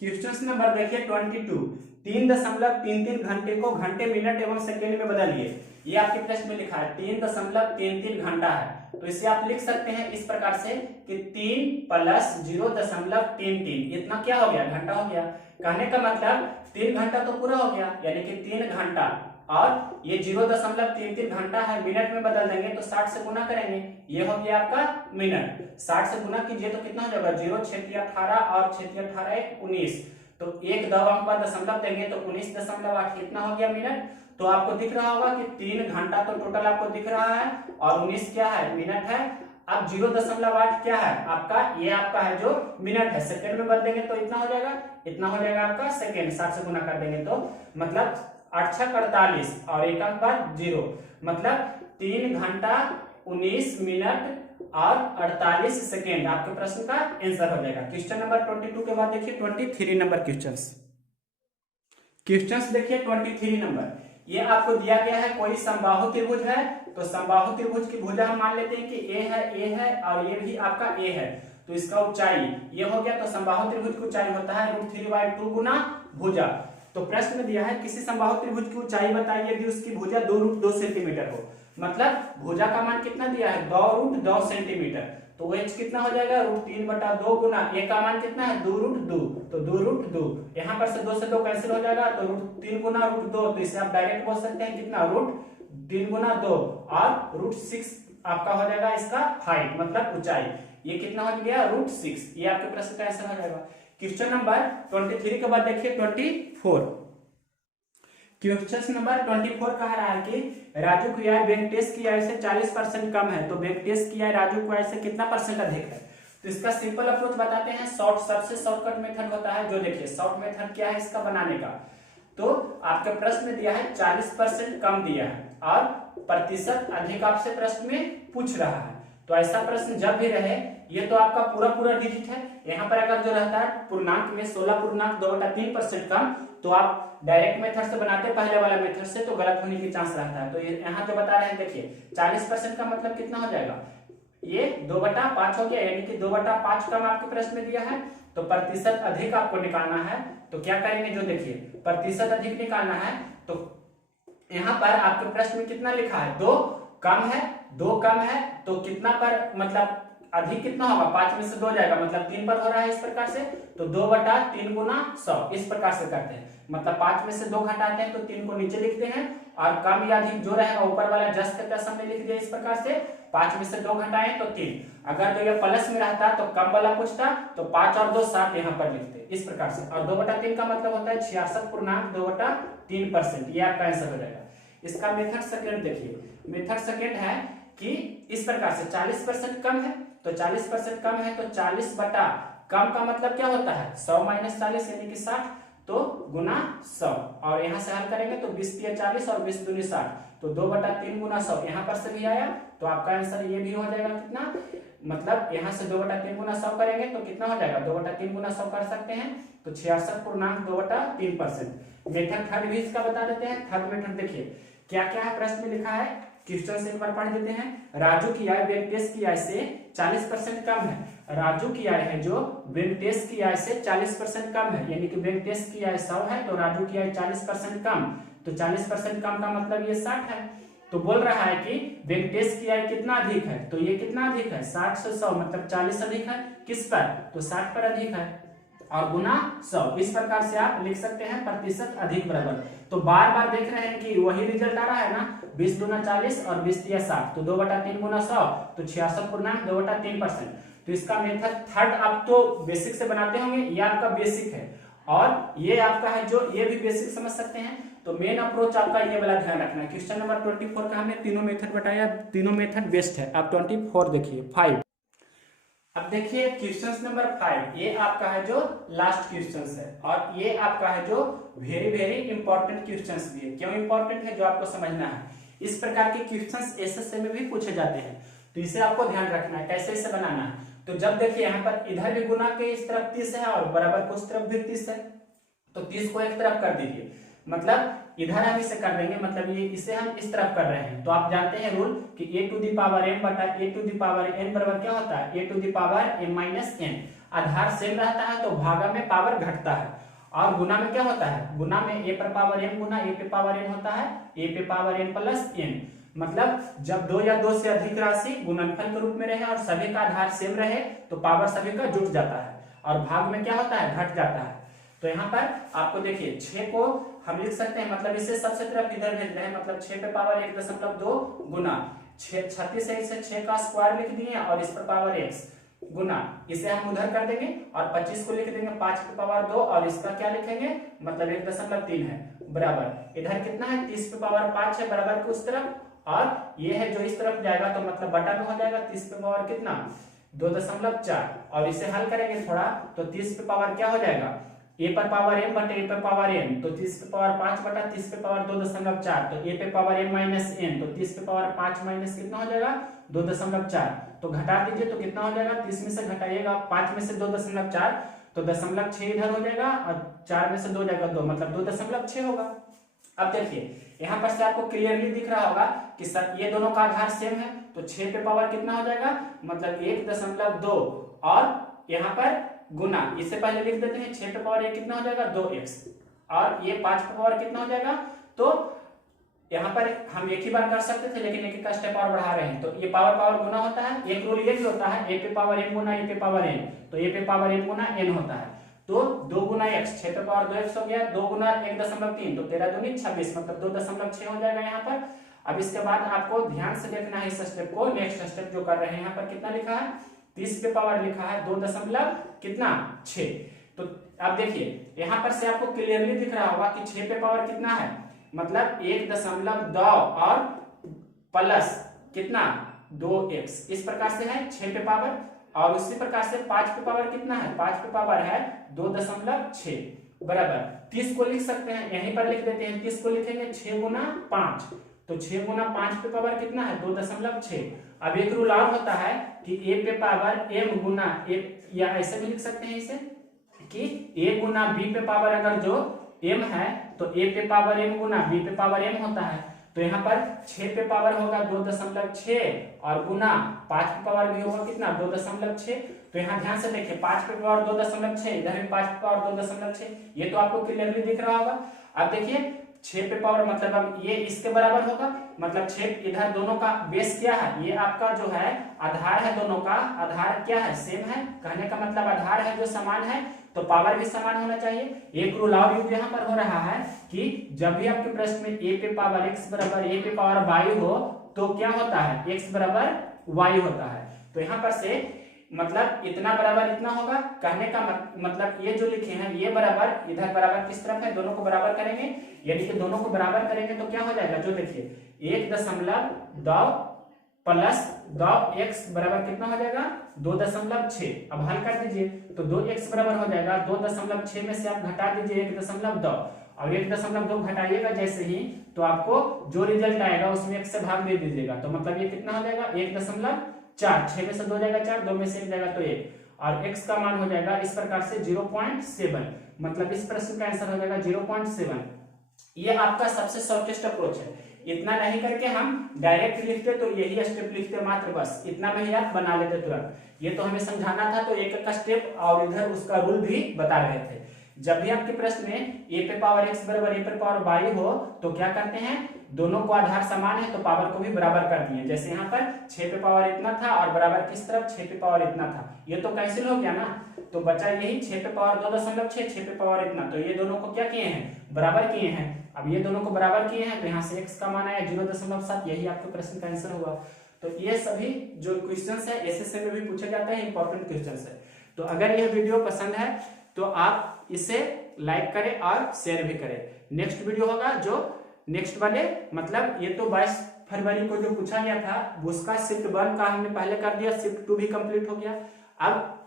क्वेश्चन नंबर देखिए 22, 3.33 घंटे को घंटे मिनट एवं सेकेंड में बदलिए। ये आपके प्रश्न में लिखा है 3.33 घंटा है, तो इसे आप लिख सकते हैं इस प्रकार से कि 3 + 0.33, इतना क्या हो गया घंटा हो गया। कहने का मतलब 3 घंटा तो पूरा हो गया, यानी कि 3 घंटा, और ये 0.33 घंटा है, मिनट में बदल देंगे तो 60 से गुना करेंगे, ये हो गया आपका मिनट। 60 से गुना कीजिए तो कितना हो जाएगा 0 6 18 और 6 18 19, तो एक दशमलव पर दशमलव देंगे तो 19.8 कितना हो गया मिनट। तो आपको दिख रहा होगा कि 3 घंटा तो टोटल आपको दिख रहा है, और 19 क्या है मिनट है। अब 0.8 क्या है आपका, ये आपका है जो मिनट है, सेकंड में बदलेंगे तो इतना हो जाएगा, इतना हो जाएगा आपका सेकंड। 60 से गुना कर देंगे तो मतलब 8 6 48 और 1 अंक बाद 0, मतलब 3 घंटा 19 मिनट और 48 सेकेंड आपके प्रश्न का आंसर हो जाएगा। क्वेश्चन नंबर 22 के बाद देखिए 23 नंबर क्वेश्चंस देखिए 23 नंबर। ये आपको दिया गया है कोई समबाहु त्रिभुज है, तो समबाहु त्रिभुज की भुजा हम मान लेते हैं कि ए है और ये भी आपका ए है, तो इसका ऊंचाई ये हो गया। तो समबाहु त्रिभुज की ऊंचाई होता है √3/2 गुना भुजा। तो प्रश्न में दिया है किसी समबाहु त्रिभुज की ऊंचाई बताइए यदि उसकी भुजा 2√2 सेंटीमीटर हो, मतलब भुजा का मान कितना दिया है 2√2 सेंटीमीटर, तो h कितना हो जाएगा √3/2 गुना a का मान कितना है 2√2, तो 2√2 यहाँ पर से 2 से 2 कैंसिल हो जाएगा, तो √3 गुना √2, तो इसे आप डायरेक्ट बोल सकते हैं कितना √3 गुना 2, और √6 आपका हो जाएगा इसका हाइट मतलब ऊंचाई, ये कितना हो गया √6। ये आपके प्रश्न का आंसर हो जाएगा। क्वेश्चन नंबर 23 के बाद देखिए 24। क्वेश्चन नंबर 24 कह रहा है कि राजू की आय वेंकटेश की आय से 40% कम है, तो वेंकटेश की आय राजू की आय से कितना परसेंट अधिक है। तो इसका सिंपल अप्रोच बताते हैं, सबसे शॉर्टकट मेथड होता है जो देखिए शॉर्ट मेथड क्या है इसका बनाने का। तो आपके प्रश्न में दिया है 40% कम दिया है और प्रतिशत अधिक आपसे प्रश्न में पूछ रहा है, तो ऐसा प्रश्न जब भी रहे, ये तो आपका पूरा डिजिट है, यहाँ पर अगर जो रहता है पूर्णांक में 16.2/3% कम, तो आप डायरेक्ट मेथड से बनाते हैं पहले वाला मेथड से, तो गलत होने की चांस रहता है। तो यहाँ जो बता रहे हैं देखिए 40% का मतलब कितना हो जाएगा, ये 2/5 हो गया, यानी कि 2/5 कम आपके प्रश्न में दिया है, तो प्रतिशत अधिक आपको निकालना है। तो क्या करेंगे जो देखिए प्रतिशत अधिक निकालना है, तो यहाँ पर आपके प्रश्न में कितना लिखा है 2 कम है, 2 कम है, तो कितना पर मतलब अधिक कितना होगा 5 में से 2 जाएगा, मतलब 3 पर हो रहा है इस प्रकार से, तो 2/3 गुना 100 इस प्रकार से करते हैं, मतलब 5 में से 2 घटाते हैं तो 3 को नीचे लिखते हैं, और कम या अधिक जो रहेगा ऊपर वाला जस्ट करते हमने लिख दिया इस प्रकार से, 5 में से 2 घटाएं तो 3, अगर जो ये प्लस में रहता तो कम वाला पूछता तो 5 और 2 7 यहाँ पर लिखते इस प्रकार से, और 2/3 का मतलब होता है 66.2/3%, ये आपका आंसर हो जाएगा। इसका मेथड सेकंड देखिए, मेथड सेकंड है कि इस प्रकार से 40% कम है, तो 40% कम है तो 40 बटा कम का मतलब क्या होता है 100 - 40 यानी कि 60, तो गुना 100, और यहाँ से हल करेंगे तो 20 × 40 और 20 दूनी 60, तो 2/3 गुना 100 यहाँ पर से भी आया, तो आपका आंसर ये भी हो जाएगा कितना, मतलब यहाँ से 2/3 गुना 100 करेंगे तो कितना हो जाएगा 2/3 गुना 100 कर सकते हैं, तो 66.2/3%। मेथड थर्ड भी इसका बता देते हैं। थर्ड मेथड देखिए क्या क्या है, प्रश्न में लिखा है, क्वेश्चन से एक बार पढ़ देते हैं। राजू की आय वेंकटेश की आय से 40% कम है, राजू की आय है जो वेंकटेश की आय से 40% कम है, यानी कि वेंकटेश की आय 100 है तो राजू की आय 40% कम, तो 40% कम का मतलब ये 60 है, तो बोल रहा है कि वेंकटेश की आय कितना अधिक है, तो ये कितना अधिक है 60 से 100 मतलब 40 अधिक है, किस पर, तो 60 पर अधिक है। और गुना 100। इस प्रकार से आप लिख सकते हैं प्रतिशत अधिक बराबर। तो बार बार देख रहे हैं कि वही रिजल्ट आ रहा है ना, 20 दूना 40 और 20 तिया 60, तो 2/3 गुना 100 तो 66.2/3%। तो इसका मेथड थर्ड आप तो बेसिक से बनाते होंगे, ये आपका बेसिक है और ये आपका है जो ये भी बेसिक समझ सकते हैं। तो मेन अप्रोच आपका ये वाला ध्यान रखना है। क्वेश्चन नंबर 24 का हमने तीनों मेथड बताया, तीनों मेथड बेस्ट है। आप 24 देखिए 5। अब देखिए क्वेश्चन नंबर 5, ये आपका है जो लास्ट क्वेश्चन है और ये आपका है जो वेरी वेरी इंपॉर्टेंट क्वेश्चन भी है। क्यों इंपॉर्टेंट है, जो आपको समझना है। इस प्रकार के क्वेश्चन एसएससी में भी पूछे जाते हैं, तो इसे आपको ध्यान रखना है कैसे इसे बनाना है। तो जब देखिए यहाँ पर इधर भी गुना के इस तरफ 30 है और बराबर को उस तरफ भी 30 है, तो 30 को एक तरफ कर दीजिए, मतलब इधर हम इसे कर देंगे, मतलब ये इसे हम इस तरफ कर रहे हैं। तो आप जानते हैं रूल कि a to the power m बटा a to the power n बराबर क्या होता है, a to the power m माइनस n। आधार सेम रहता है तो भागा में पावर घटता है और गुना में क्या होता है, गुना में a पर पावर m गुना a पे पावर n होता है, a पे पावर n प्लस n। मतलब जब 2 या 2 से अधिक राशि गुणनफल के रूप में रहे और सभी का आधार सेम रहे तो पावर सभी का जुट जाता है और भाग में क्या होता है, घट जाता है। तो यहाँ पर आपको देखिए 6 को हम लिख सकते हैं, मतलब इसे सबसे तरफ इधर भेज रहे हैं, मतलब 6 पे पावर 1.2 गुना 36 है, इसे 6 का स्क्वायर लिख दिए और इस पर पावर x गुना इसे हम उधर कर देंगे और 25 को लिख देंगे 5 पे पावर 2 और इसका क्या लिखेंगे, मतलब 1.3 है बराबर इधर कितना है 30 पे पावर 5 है बराबर के उस तरफ, और ये है जो इस तरफ जाएगा तो मतलब बटा में हो जाएगा 30 पे पावर कितना 2.4 और इसे हल करेंगे थोड़ा तो 30 पे पावर क्या हो जाएगा a पर पावर m बटे a पे पावर n, तो 30 पे पावर 5 बटा 30 पे पावर 2.4, तो a पे पावर m माइनस n, तो 30 पे पावर 5 माइनस कितना हो जाएगा 2.4, तो घटा दीजिए तो कितना हो जाएगा 30 में से घटाइएगा 5 में से 2.4 तो 0.6 इधर हो जाएगा और 4 में से 2 जाएगा 2, मतलब 2.6 होगा। अब देखिए यहाँ पर से आपको क्लियरली दिख रहा होगा कि सर ये दोनों का आधार सेम है, तो 6 पे पावर कितना हो जाएगा, मतलब 1.2 और यहाँ पर गुना, इससे पहले लिख देते हैं 6 पे पावर कितना हो जाएगा 2x और ये 5 पे पावर कितना हो जाएगा, तो यहाँ पर हम एक ही बार कर सकते थे लेकिन एक एक स्टेप और बढ़ा रहे हैं, तो ये पावर पावर गुना होता है। एक रूल ये भी होता है a पे पावर m गुना a पे पावर n, तो a पे पावर m गुना n होता है, तो 2 गुना x 6 पे पावर 2x हो गया, 2 गुना 1.3 तो 13 दूनी 26, मतलब 2.6 हो जाएगा यहाँ पर। अब इसके बाद आपको ध्यान से देखना है इस स्टेप को, नेक्स्ट स्टेप जो कर रहे हैं यहाँ पर कितना लिखा है 30 पे पावर लिखा है 2 दशमलव कितना 6, तो अब देखिए यहाँ पर से आपको क्लियरली दिख रहा होगा कि 6 पे पावर कितना है, मतलब 1.2 और प्लस कितना 2x, इस प्रकार से है 6 पे पावर, और उसी प्रकार से 5 पे पावर कितना है, 5 पे पावर है 2.6 बराबर 30 को लिख सकते हैं, यहीं पर लिख देते हैं 30 को लिखेंगे 6 गुना 5, तो 6 गुना 5 पे पावर कितना है 2.6। अब एक रूल और होता है कि a पे पावर m गुना a, या ऐसे भी लिख सकते हैं इसे कि a गुना b पे पावर अगर जो m है तो a पे पावर m गुना b पे पावर m होता है, तो यहाँ पर 6 पे पावर होगा 2.6 और गुना 5 पे पावर भी होगा कितना 2.6, तो यहाँ ध्यान से देखिए 5 पे पावर 2.6, इधर भी 5 पे पावर 2.6, ये तो आपको क्लियरली दिख रहा होगा। अब देखिए 6 पे पावर मतलब अब ये इसके बराबर होगा, मतलब 6 इधर दोनों का बेस क्या है, ये आपका जो है आधार है, दोनों का आधार क्या है सेम है, कहने का मतलब आधार है जो समान है तो पावर भी समान होना चाहिए। एक रूल और यूज यहाँ पर हो रहा है कि जब भी आपके प्रश्न में a पे पावर x बराबर a पे पावर y हो तो क्या होता है x बराबर y होता है, तो यहाँ पर से मतलब इतना बराबर इतना होगा, कहने का मतलब ये जो लिखे हैं ये बराबर इधर बराबर किस तरफ है, दोनों को बराबर करेंगे, यानी कि दोनों को बराबर करेंगे तो क्या हो जाएगा, जो देखिए 1.2 प्लस 2x बराबर कितना हो जाएगा 2.6। अब हल कर दीजिए तो 2x बराबर हो जाएगा 2.6 में से आप घटा दीजिए 1.2 और 1.2 घटाइएगा जैसे ही तो आपको जो रिजल्ट आएगा उसमें 1 से भाग दे दीजिएगा, तो मतलब ये कितना हो जाएगा 1.4, 6 में से 2 जाएगा 4, 2 में से 1 जाएगा तो 1, और x का मान हो जाएगा इस प्रकार से 0.7, मतलब इस प्रश्न का आंसर हो जाएगा 0.7। ये आपका सबसे शॉर्टेस्ट अप्रोच है, इतना नहीं करके हम डायरेक्ट लिखते तो यही स्टेप लिखते मात्र, बस इतना में ही आप बना लेते तुरंत। ये तो हमें समझाना था तो एक एक स्टेप और इधर उसका रूल भी बता रहे थे। जब भी आपके प्रश्न में a पे पावर x बराबर a पे पावर y हो तो क्या करते हैं दोनों को आधार समान है तो पावर को भी बराबर कर दिए। जैसे यहाँ पर 6 पे पावर इतना था और बराबर किस तरफ 6 पे पावर इतना था, ये तो कैंसिल हो गया ना, तो बचा यही 6 पे पावर 2.6, 6 पे पावर इतना, तो ये दोनों को क्या किए हैं, बराबर किए हैं। अब ये दोनों को बराबर किए हैं तो यहाँ से x का मान आया 0.7, यही आपके प्रश्न का आंसर होगा। तो ये सभी जो क्वेश्चंस है एसएससी में भी पूछे जाते हैं, इंपॉर्टेंट क्वेश्चंस है। तो अगर यह वीडियो पसंद है तो आप इसे लाइक करें और शेयर भी करें। नेक्स्ट वीडियो होगा जो नेक्स्ट वाले, मतलब ये तो 22 फरवरी को जो पूछा गया था उसका शिफ्ट 1 का हमने पहले कर दिया, शिफ्ट 2 भी कंप्लीट हो गया। अब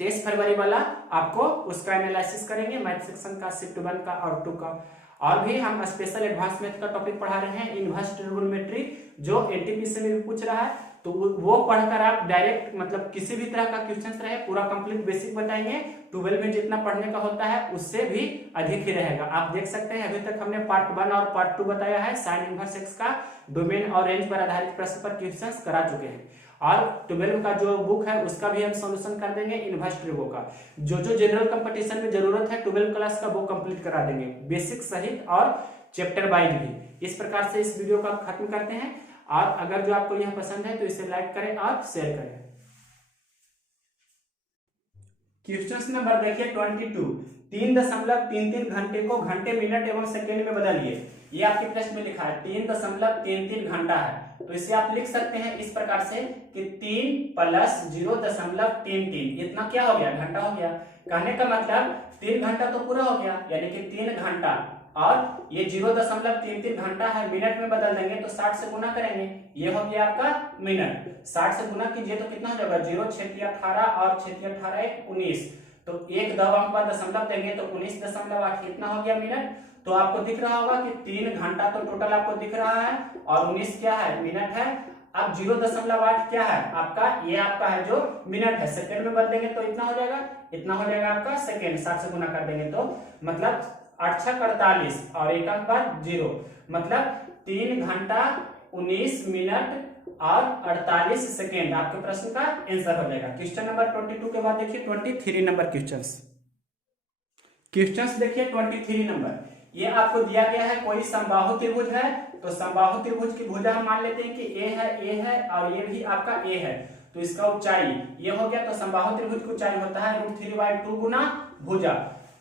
23 फरवरी वाला आपको उसका एनालिसिस करेंगे, मैथ सेक्शन का शिफ्ट 1 का और 2 का। और भी हम स्पेशल एडवांस मैथ का टॉपिक पढ़ा रहे हैं, इनवर्स ट्रिग्नोमेट्री, जो एनटीपीसी में भी पूछ रहा है, तो वो पढ़कर आप डायरेक्ट मतलब किसी भी तरह का क्वेश्चन रहे पूरा कंप्लीट बेसिक बताएंगे। 12 में जितना पढ़ने का होता है उससे भी अधिक ही रहेगा। आप देख सकते हैं अभी तक हमने पार्ट 1 और पार्ट 2 बताया है, साइन इनवर्स एक्स का डोमेन और रेंज पर आधारित प्रश्न पर क्वेश्चन करा चुके हैं। और 12 का जो बुक है उसका भी हम सॉल्यूशन कर देंगे इनवर्स ट्रिगो का। जो जो जनरल कंपटीशन में जरूरत है 12 क्लास का वो कंप्लीट करा देंगे, बेसिक सहित और चैप्टर वाइज भी। इस प्रकार से इस वीडियो का खत्म करते हैं। और अगर जो आपको यह पसंद है तो इसे लाइक करें और शेयर करें। क्वेश्चन नंबर देखिए 22, 3.33 घंटे को घंटे मिनट एवं सेकेंड में बदलिए। ये आपके प्रश्न में लिखा है 3.33 घंटा है, तो इसे आप लिख सकते हैं इस प्रकार से कि 3 + 0.33, इतना क्या हो गया, घंटा हो गया। कहने का मतलब 3 घंटा तो पूरा हो गया, यानी कि 3 घंटा, और ये 0.33 घंटा है, मिनट में बदल देंगे तो 60 से गुना करेंगे, ये हो गया आपका मिनट। 60 से गुना कीजिए तो कितना हो जाएगा, 0 6 18 और 6 18 19, तो एक दशमलव पर दशमलव देंगे तो 19.8, कितना हो गया मिनट। तो आपको दिख रहा होगा कि 3 घंटा तो टोटल आपको दिख रहा है और 19 क्या है, मिनट है। अब 0.8 क्या है आपका, ये आपका है जो मिनट है, सेकंड में बदलेंगे तो इतना हो जाएगा, इतना हो जाएगा आपका सेकंड। 60 से गुना कर देंगे तो मतलब 8 × 48 और 1 अंक बाद 0, मतलब 3 घंटा 19 मिनट और 48 सेकेंड आपके प्रश्न का आंसर हो जाएगा। क्वेश्चन नंबर 22 के बाद देखिए 23 नंबर क्वेश्चंस देखिए 23 नंबर। ये आपको दिया गया है कोई समबाहु त्रिभुज है, तो समबाहु त्रिभुज की भुजा हम मान लेते हैं कि ए है और ये भी आपका ए है, तो इसका ऊंचाई ये हो गया। तो समबाहु त्रिभुज की ऊंचाई होता है √3/2 गुना भुजा।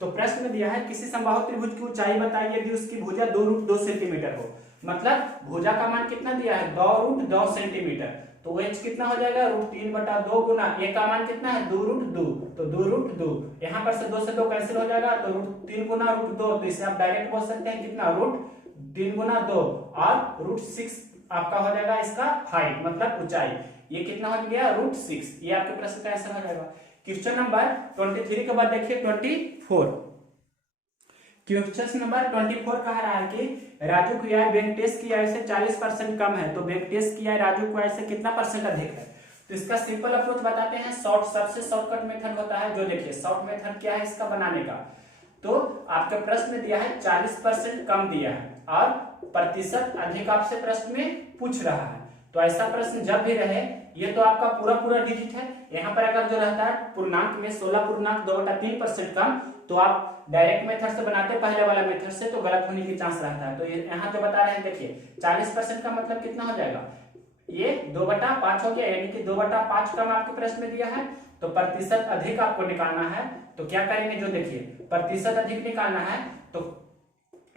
तो प्रश्न में दिया है किसी समबाहु त्रिभुज की ऊंचाई बताइए यदि उसकी भुजा 2√2 सेंटीमीटर हो, मतलब भुजा का मान कितना दिया है 2√2 सेंटीमीटर, तो h कितना हो जाएगा √3/2 गुना a का मान कितना है 2√2, तो 2√2 यहाँ पर से 2 से 2 कैंसिल हो जाएगा, तो √3 गुना √2, तो इसे आप डायरेक्ट बोल सकते हैं कितना √3 गुना 2 और √6 आपका हो जाएगा इसका हाइट मतलब ऊंचाई, ये कितना हो गया √6, ये आपके प्रश्न का आंसर हो जाएगा। क्वेश्चन नंबर 23 के बाद देखिए 24। क्वेश्चन नंबर 24 कह रहा है कि राजू की आय वेंकटेश की आय से 40% कम है, तो वेंकटेश की आय राजू की आय से कितना % अधिक है। तो इसका सिंपल अप्रोच बताते हैं, सबसे शॉर्टकट मेथड होता है जो देखिए शॉर्ट मेथड क्या है इसका बनाने का। तो आपके प्रश्न में दिया है 40% कम दिया है और प्रतिशत अधिक आपसे प्रश्न में पूछ रहा है, तो ऐसा प्रश्न जब भी रहे, ये तो आपका पूरा डिजिट है, यहाँ पर अगर जो रहता है पूर्णांक में 16.2/3% कम, तो आप डायरेक्ट मेथड से बनाते पहले वाला मेथड से, तो गलत होने की चांस रहता है। तो यहाँ जो बता रहे हैं देखिए 40% का मतलब कितना हो जाएगा, ये 2/5 हो गया, यानी कि 2/5 कम आपके प्रश्न में दिया है। तो प्रतिशत अधिक आपको निकालना है, तो क्या करेंगे, जो देखिए प्रतिशत अधिक निकालना है, तो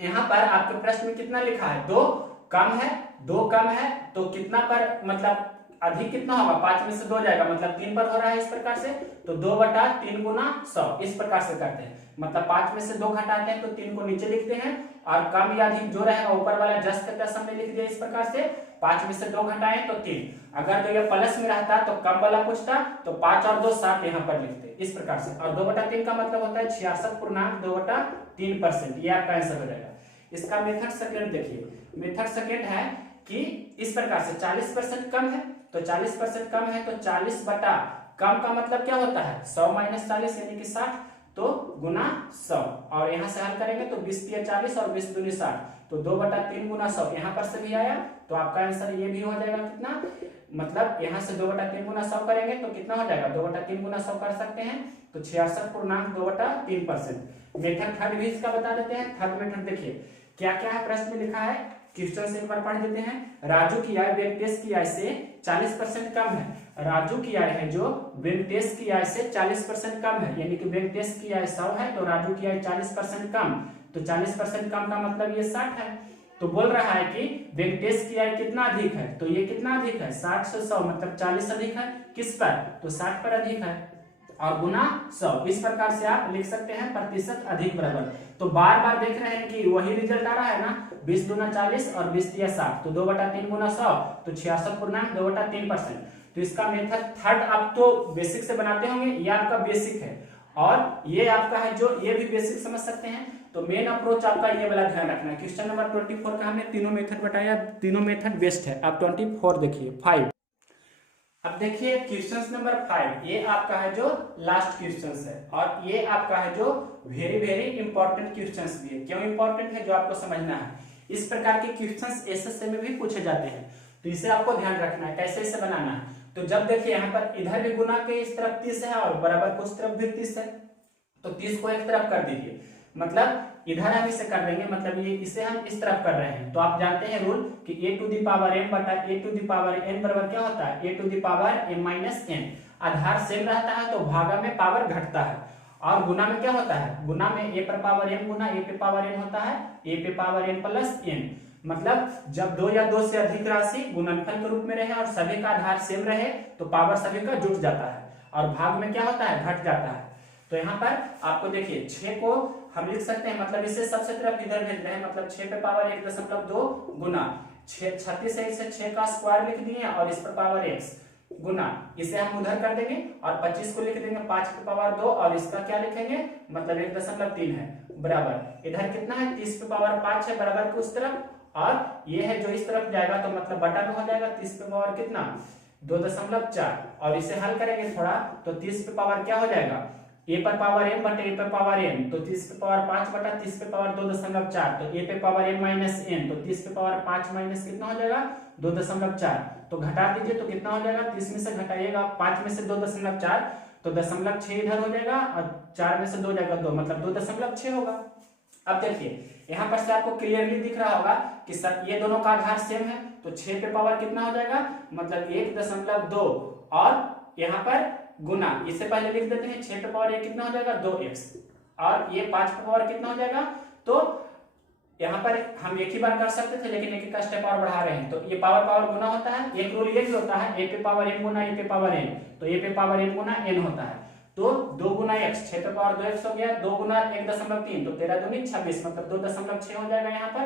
यहाँ पर आपके प्रश्न में कितना लिखा है 2 कम है, 2 कम है, तो कितना पर मतलब अधिक कितना होगा, 5 में से 2 जाएगा, मतलब 3 पर हो रहा है इस प्रकार से, तो 2/3 गुना 100 इस प्रकार से करते हैं, मतलब 5 में से 2 घटाते हैं तो 3 को नीचे लिखते हैं और कम या अधिक जो रहेगा ऊपर वाला जस्ट के तस हमने लिख दिया इस प्रकार से। 5 में से 2 घटाएं तो 3, अगर जो ये प्लस में रहता तो कम वाला पूछता तो 5 और 2 7 यहाँ पर लिखते इस प्रकार से, और 2/3 का मतलब होता है 66.2/3%, ये आपका आंसर हो जाएगा। इसका मेथड सेकेंड देखिए, मेथड सेकेंड है कि इस प्रकार से 40% कम है, तो 40% कम है तो 40 बटा कम का मतलब क्या होता है 100 - 40 यानी कि 60, तो गुना 100, और यहाँ से हल करेंगे तो 20 × 40 और 20 × 60, तो 2/3 गुना 100 यहाँ पर से भी आया, तो आपका आंसर ये भी हो जाएगा कितना, मतलब यहाँ से 2/3 गुना 100 करेंगे तो कितना हो जाएगा 2/3 गुना 100 कर सकते हैं, तो 66.2/3%। मेथड थर्ड भी इसका बता देते हैं। थर्ड मेथड देखिए क्या क्या है, प्रश्न में लिखा है क्वेश्चन एक बार पढ़ देते हैं। राजू की आय वेंकटेश की आय से 40% कम है। राजू की आय है जो वेंकटेश की आय से 40% कम है, यानी कि वेंकटेश की आय 100 है तो राजू की आय 40% कम, तो 40% कम का मतलब ये 60 है। तो बोल रहा है कि वेंकटेश की आय कितना अधिक है, तो ये कितना अधिक है 60 से 100 मतलब 40 अधिक है, किस पर, तो 60 पर अधिक है, और गुना 100। इस प्रकार से आप लिख सकते हैं प्रतिशत अधिक बराबर। तो बार बार देख रहे हैं कि वही रिजल्ट आ रहा है ना, 20 दूना 40 और 20 दिया 60, तो 2/3 गुना 100 तो 66.2/3%। तो इसका मेथड थर्ड आप तो बेसिक से बनाते होंगे, ये आपका बेसिक है, और ये आपका है जो ये भी बेसिक समझ सकते हैं। तो मेन अप्रोच आपका ये वाला ध्यान रखना है। क्वेश्चन नंबर 24 का हमने तीनों मेथड बताया, तीनों मेथड बेस्ट है। आप 24 देखिए 5। अब देखिए क्वेश्चन नंबर 5, ये आपका है जो लास्ट क्वेश्चन है, और ये आपका है जो वेरी वेरी इंपॉर्टेंट क्वेश्चन भी है। क्यों इंपॉर्टेंट है, जो आपको समझना है। इस प्रकार के क्वेश्चन एसएससी में भी पूछे जाते हैं, तो इसे आपको ध्यान रखना है कैसे इसे बनाना है। तो जब देखिए यहाँ पर इधर भी गुना के इस तरफ 30 है और बराबर को उस तरफ भी 30 है, तो 30 को एक तरफ कर दीजिए, मतलब इधर हम इसे कर देंगे, मतलब ये इसे हम इस तरफ कर रहे हैं। तो आप जानते हैं रूल कि a to the power m बटा a to the power n बराबर क्या होता है, a to the power m माइनस n। आधार सेम रहता है तो भागा में पावर घटता है, और गुना में क्या होता है, गुना में a पर पावर m गुना a पे पावर n होता है, a पे पावर n प्लस n। मतलब जब 2 या 2 से अधिक राशि गुणनफल के रूप में रहे और सभी का आधार सेम रहे तो पावर सभी का जुट जाता है, और भाग में क्या होता है, घट जाता है। तो यहाँ पर आपको देखिए 6 को हम लिख सकते हैं, मतलब इसे सबसे तरफ इधर भेज रहे हैं, मतलब 6 पे पावर 1.2 गुना 36 है, इसे 6 का स्क्वायर लिख दिए और इस पर पावर x गुना, इसे हम उधर कर देंगे और 25 को लिख देंगे 5 पे पावर 2 और इसका क्या लिखेंगे, मतलब 1.3 है बराबर, इधर कितना है 30 पे पावर 5 है बराबर को उस तरफ, और ये है जो इस तरफ जाएगा तो मतलब बटा में हो जाएगा 30 पे पावर कितना 2.4, और इसे हल करेंगे थोड़ा तो 30 पे पावर क्या हो जाएगा, a पर पावर m बटे a पे पावर n, तो 30 पे पावर 5 बटा 30 पे पावर 2.4, तो a पे पावर m माइनस n, तो 30 पे पावर 5 माइनस कितना हो जाएगा 2.4, तो घटा दीजिए तो कितना हो जाएगा, 30 में से घटाइएगा 5 में से 2.4, तो 0.6 इधर हो जाएगा और 4 में से 2 जाएगा 2, मतलब 2.6 होगा। अब देखिए यहाँ पर से आपको क्लियरली दिख रहा होगा कि सर ये दोनों का आधार सेम है, तो 6 पे पावर कितना हो जाएगा, मतलब 1.2 और यहाँ पर गुना, इससे पहले लिख देते हैं 6 पे पावर ये कितना हो जाएगा 2x, और ये 5 पे पावर कितना हो जाएगा, तो यहाँ पर हम एक ही बार कर सकते थे लेकिन एक का स्टेप और बढ़ा रहे हैं, तो ये पावर पावर गुना होता है। एक रूल ये भी होता है a पे पावर m गुना a पे पावर n, तो a पे पावर m गुना n होता है, तो 2 गुना x 6 पे पावर 2x हो गया, 2 गुना 1.3 तो 13 दूनी 26, मतलब 2.6 हो जाएगा यहाँ पर।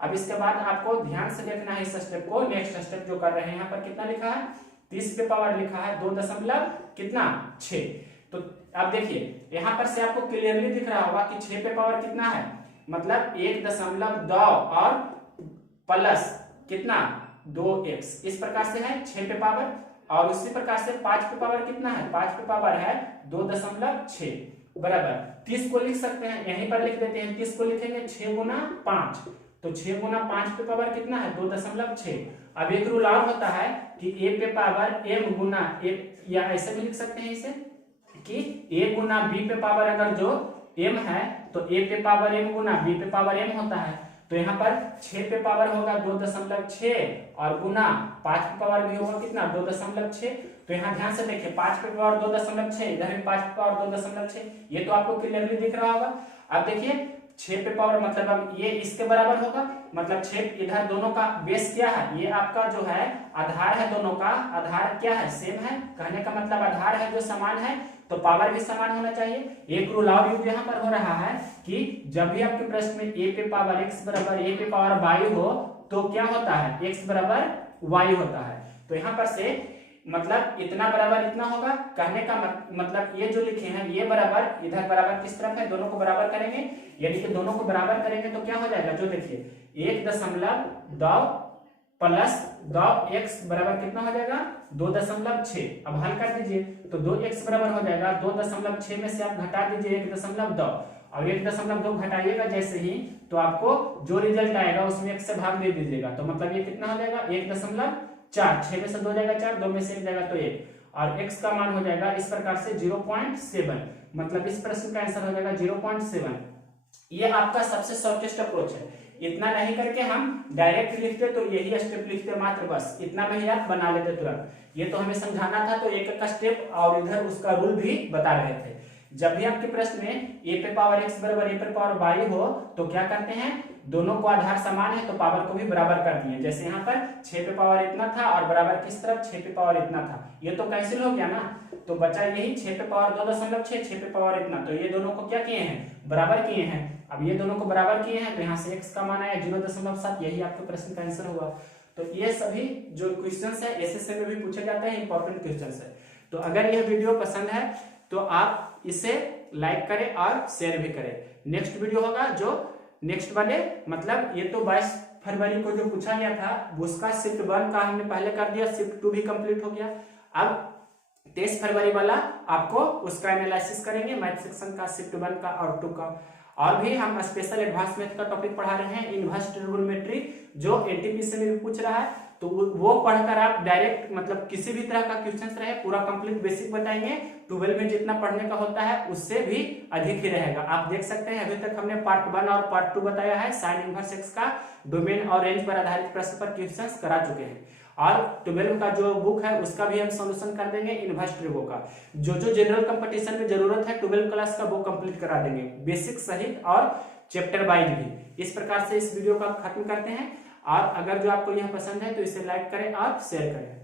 अब इसके बाद आपको ध्यान से देखना है इस स्टेप को, नेक्स्ट स्टेप जो कर रहे हैं, यहाँ पर कितना लिखा है 30 पे पावर लिखा है 2.6, तो अब देखिए यहाँ पर से आपको क्लियरली दिख रहा होगा कि 6 पे पावर कितना है, मतलब 1.2 और प्लस कितना 2x, इस प्रकार से है 6 पे पावर, और उसी प्रकार से 5 पे पावर कितना है, 5 पे पावर है 2.6 बराबर 30 को लिख सकते हैं, यहीं पर लिख देते हैं 30 को लिखेंगे 6 गुना 5, तो 6 गुना 5 पे पावर कितना है 2.6। अब एक रूल और होता है कि a पे पावर m गुना a, या ऐसे भी लिख सकते हैं इसे कि a गुना b पे पावर अगर जो m है तो a पे पावर m गुना b पे पावर m होता है, तो यहाँ पर 6 पे पावर होगा 2.6 और गुना 5 पे पावर भी होगा कितना 2.6, तो यहाँ ध्यान से देखिए 5 पे पावर 2.6, इधर भी 5 पे पावर 2.6, ये तो आपको क्लियरली दिख रहा होगा। अब देखिए 6 पे पावर मतलब अब ये इसके बराबर होगा, मतलब 6 इधर दोनों का बेस क्या है, ये आपका जो है आधार है, दोनों का आधार क्या है सेम है, कहने का मतलब आधार है जो समान है तो पावर भी समान होना चाहिए। एक रूल और यूज यहाँ पर हो रहा है कि जब भी आपके प्रश्न में a पे पावर x बराबर a पे पावर y हो तो क्या होता है x बराबर y होता है, तो यहाँ पर से मतलब इतना बराबर इतना होगा, कहने का मतलब ये जो लिखे हैं ये बराबर इधर बराबर किस तरफ है, दोनों को बराबर करेंगे, यानी कि दोनों को बराबर करेंगे तो क्या हो जाएगा, जो देखिए 1.2 प्लस 2x बराबर कितना हो जाएगा 2.6। अब हल कर दीजिए तो 2x बराबर हो जाएगा 2.6 में से आप घटा दीजिए 1.2 और 1.2 घटाइएगा जैसे ही तो आपको जो रिजल्ट आएगा उसमें 1 से भाग दे दीजिएगा, तो मतलब ये कितना हो जाएगा 1.4, 6 में से 2 जाएगा 4, 2 में से 1 जाएगा तो 1, और x का मान हो जाएगा इस प्रकार से 0.7, मतलब इस प्रश्न का आंसर हो जाएगा 0.7। ये आपका सबसे शॉर्टेस्ट अप्रोच है। इतना नहीं करके हम डायरेक्ट लिखते तो यही स्टेप लिखते मात्र, बस इतना में ही आप बना लेते तुरंत। ये तो हमें समझाना था, तो एक एक स्टेप और इधर उसका रूल भी बता रहे थे। जब भी आपके प्रश्न में a पे पावर x बराबर a पे पावर y हो तो क्या करते हैं, दोनों को आधार समान है तो पावर को भी बराबर कर दिए। जैसे यहाँ पर 6 पे पावर इतना था और बराबर किस तरफ 6 पे पावर इतना था, ये तो कैंसिल हो गया ना, तो बचा यही 6 पे पावर 2.6, 6 पे पावर इतना, तो ये दोनों को क्या किए हैं, बराबर किए हैं। अब ये दोनों को बराबर किए हैं तो यहाँ से x का मान आया 0.7, यही आपके प्रश्न का आंसर हुआ। तो ये सभी जो क्वेश्चंस है एसएससी में भी पूछे जाते हैं, इंपॉर्टेंट क्वेश्चंस है। तो अगर यह वीडियो पसंद है तो आप इसे लाइक करें और शेयर भी करें। नेक्स्ट वीडियो होगा जो नेक्स्ट वाले, मतलब ये तो 22 फरवरी को जो पूछा गया था उसका शिफ्ट 1 का हमने पहले कर दिया, शिफ्ट 2 भी कंप्लीट हो गया। अब 23 फरवरी वाला आपको उसका एनालिसिस करेंगे, मैथ सेक्शन का शिफ्ट 1 का और 2 का। और भी हम स्पेशल एडवांस मैथ का टॉपिक पढ़ा रहे हैं, इनवर्स ट्रिगोनोमेट्री, जो एनटीपीसी में भी पूछ रहा है, तो वो पढ़कर आप डायरेक्ट मतलब किसी भी तरह का क्वेश्चन रहे पूरा कंप्लीट बेसिक बताएंगे। 12 में जितना पढ़ने का होता है उससे भी अधिक ही रहेगा। आप देख सकते हैं अभी तक हमने पार्ट 1 और पार्ट 2 बताया है, साइन इनवर्स एक्स का डोमेन और रेंज पर आधारित प्रश्न पर क्वेश्चंस करा चुके हैं। और 12 का जो बुक है उसका भी हम सॉल्यूशन कर देंगे इनवर्स ट्रिगो का। जो जो जनरल कंपटीशन में जरूरत है 12 क्लास का वो कंप्लीट करा देंगे, बेसिक सहित और चैप्टर वाइज भी। इस प्रकार से इस वीडियो का खत्म करते हैं। और अगर जो आपको यह पसंद है तो इसे लाइक करें और शेयर करें।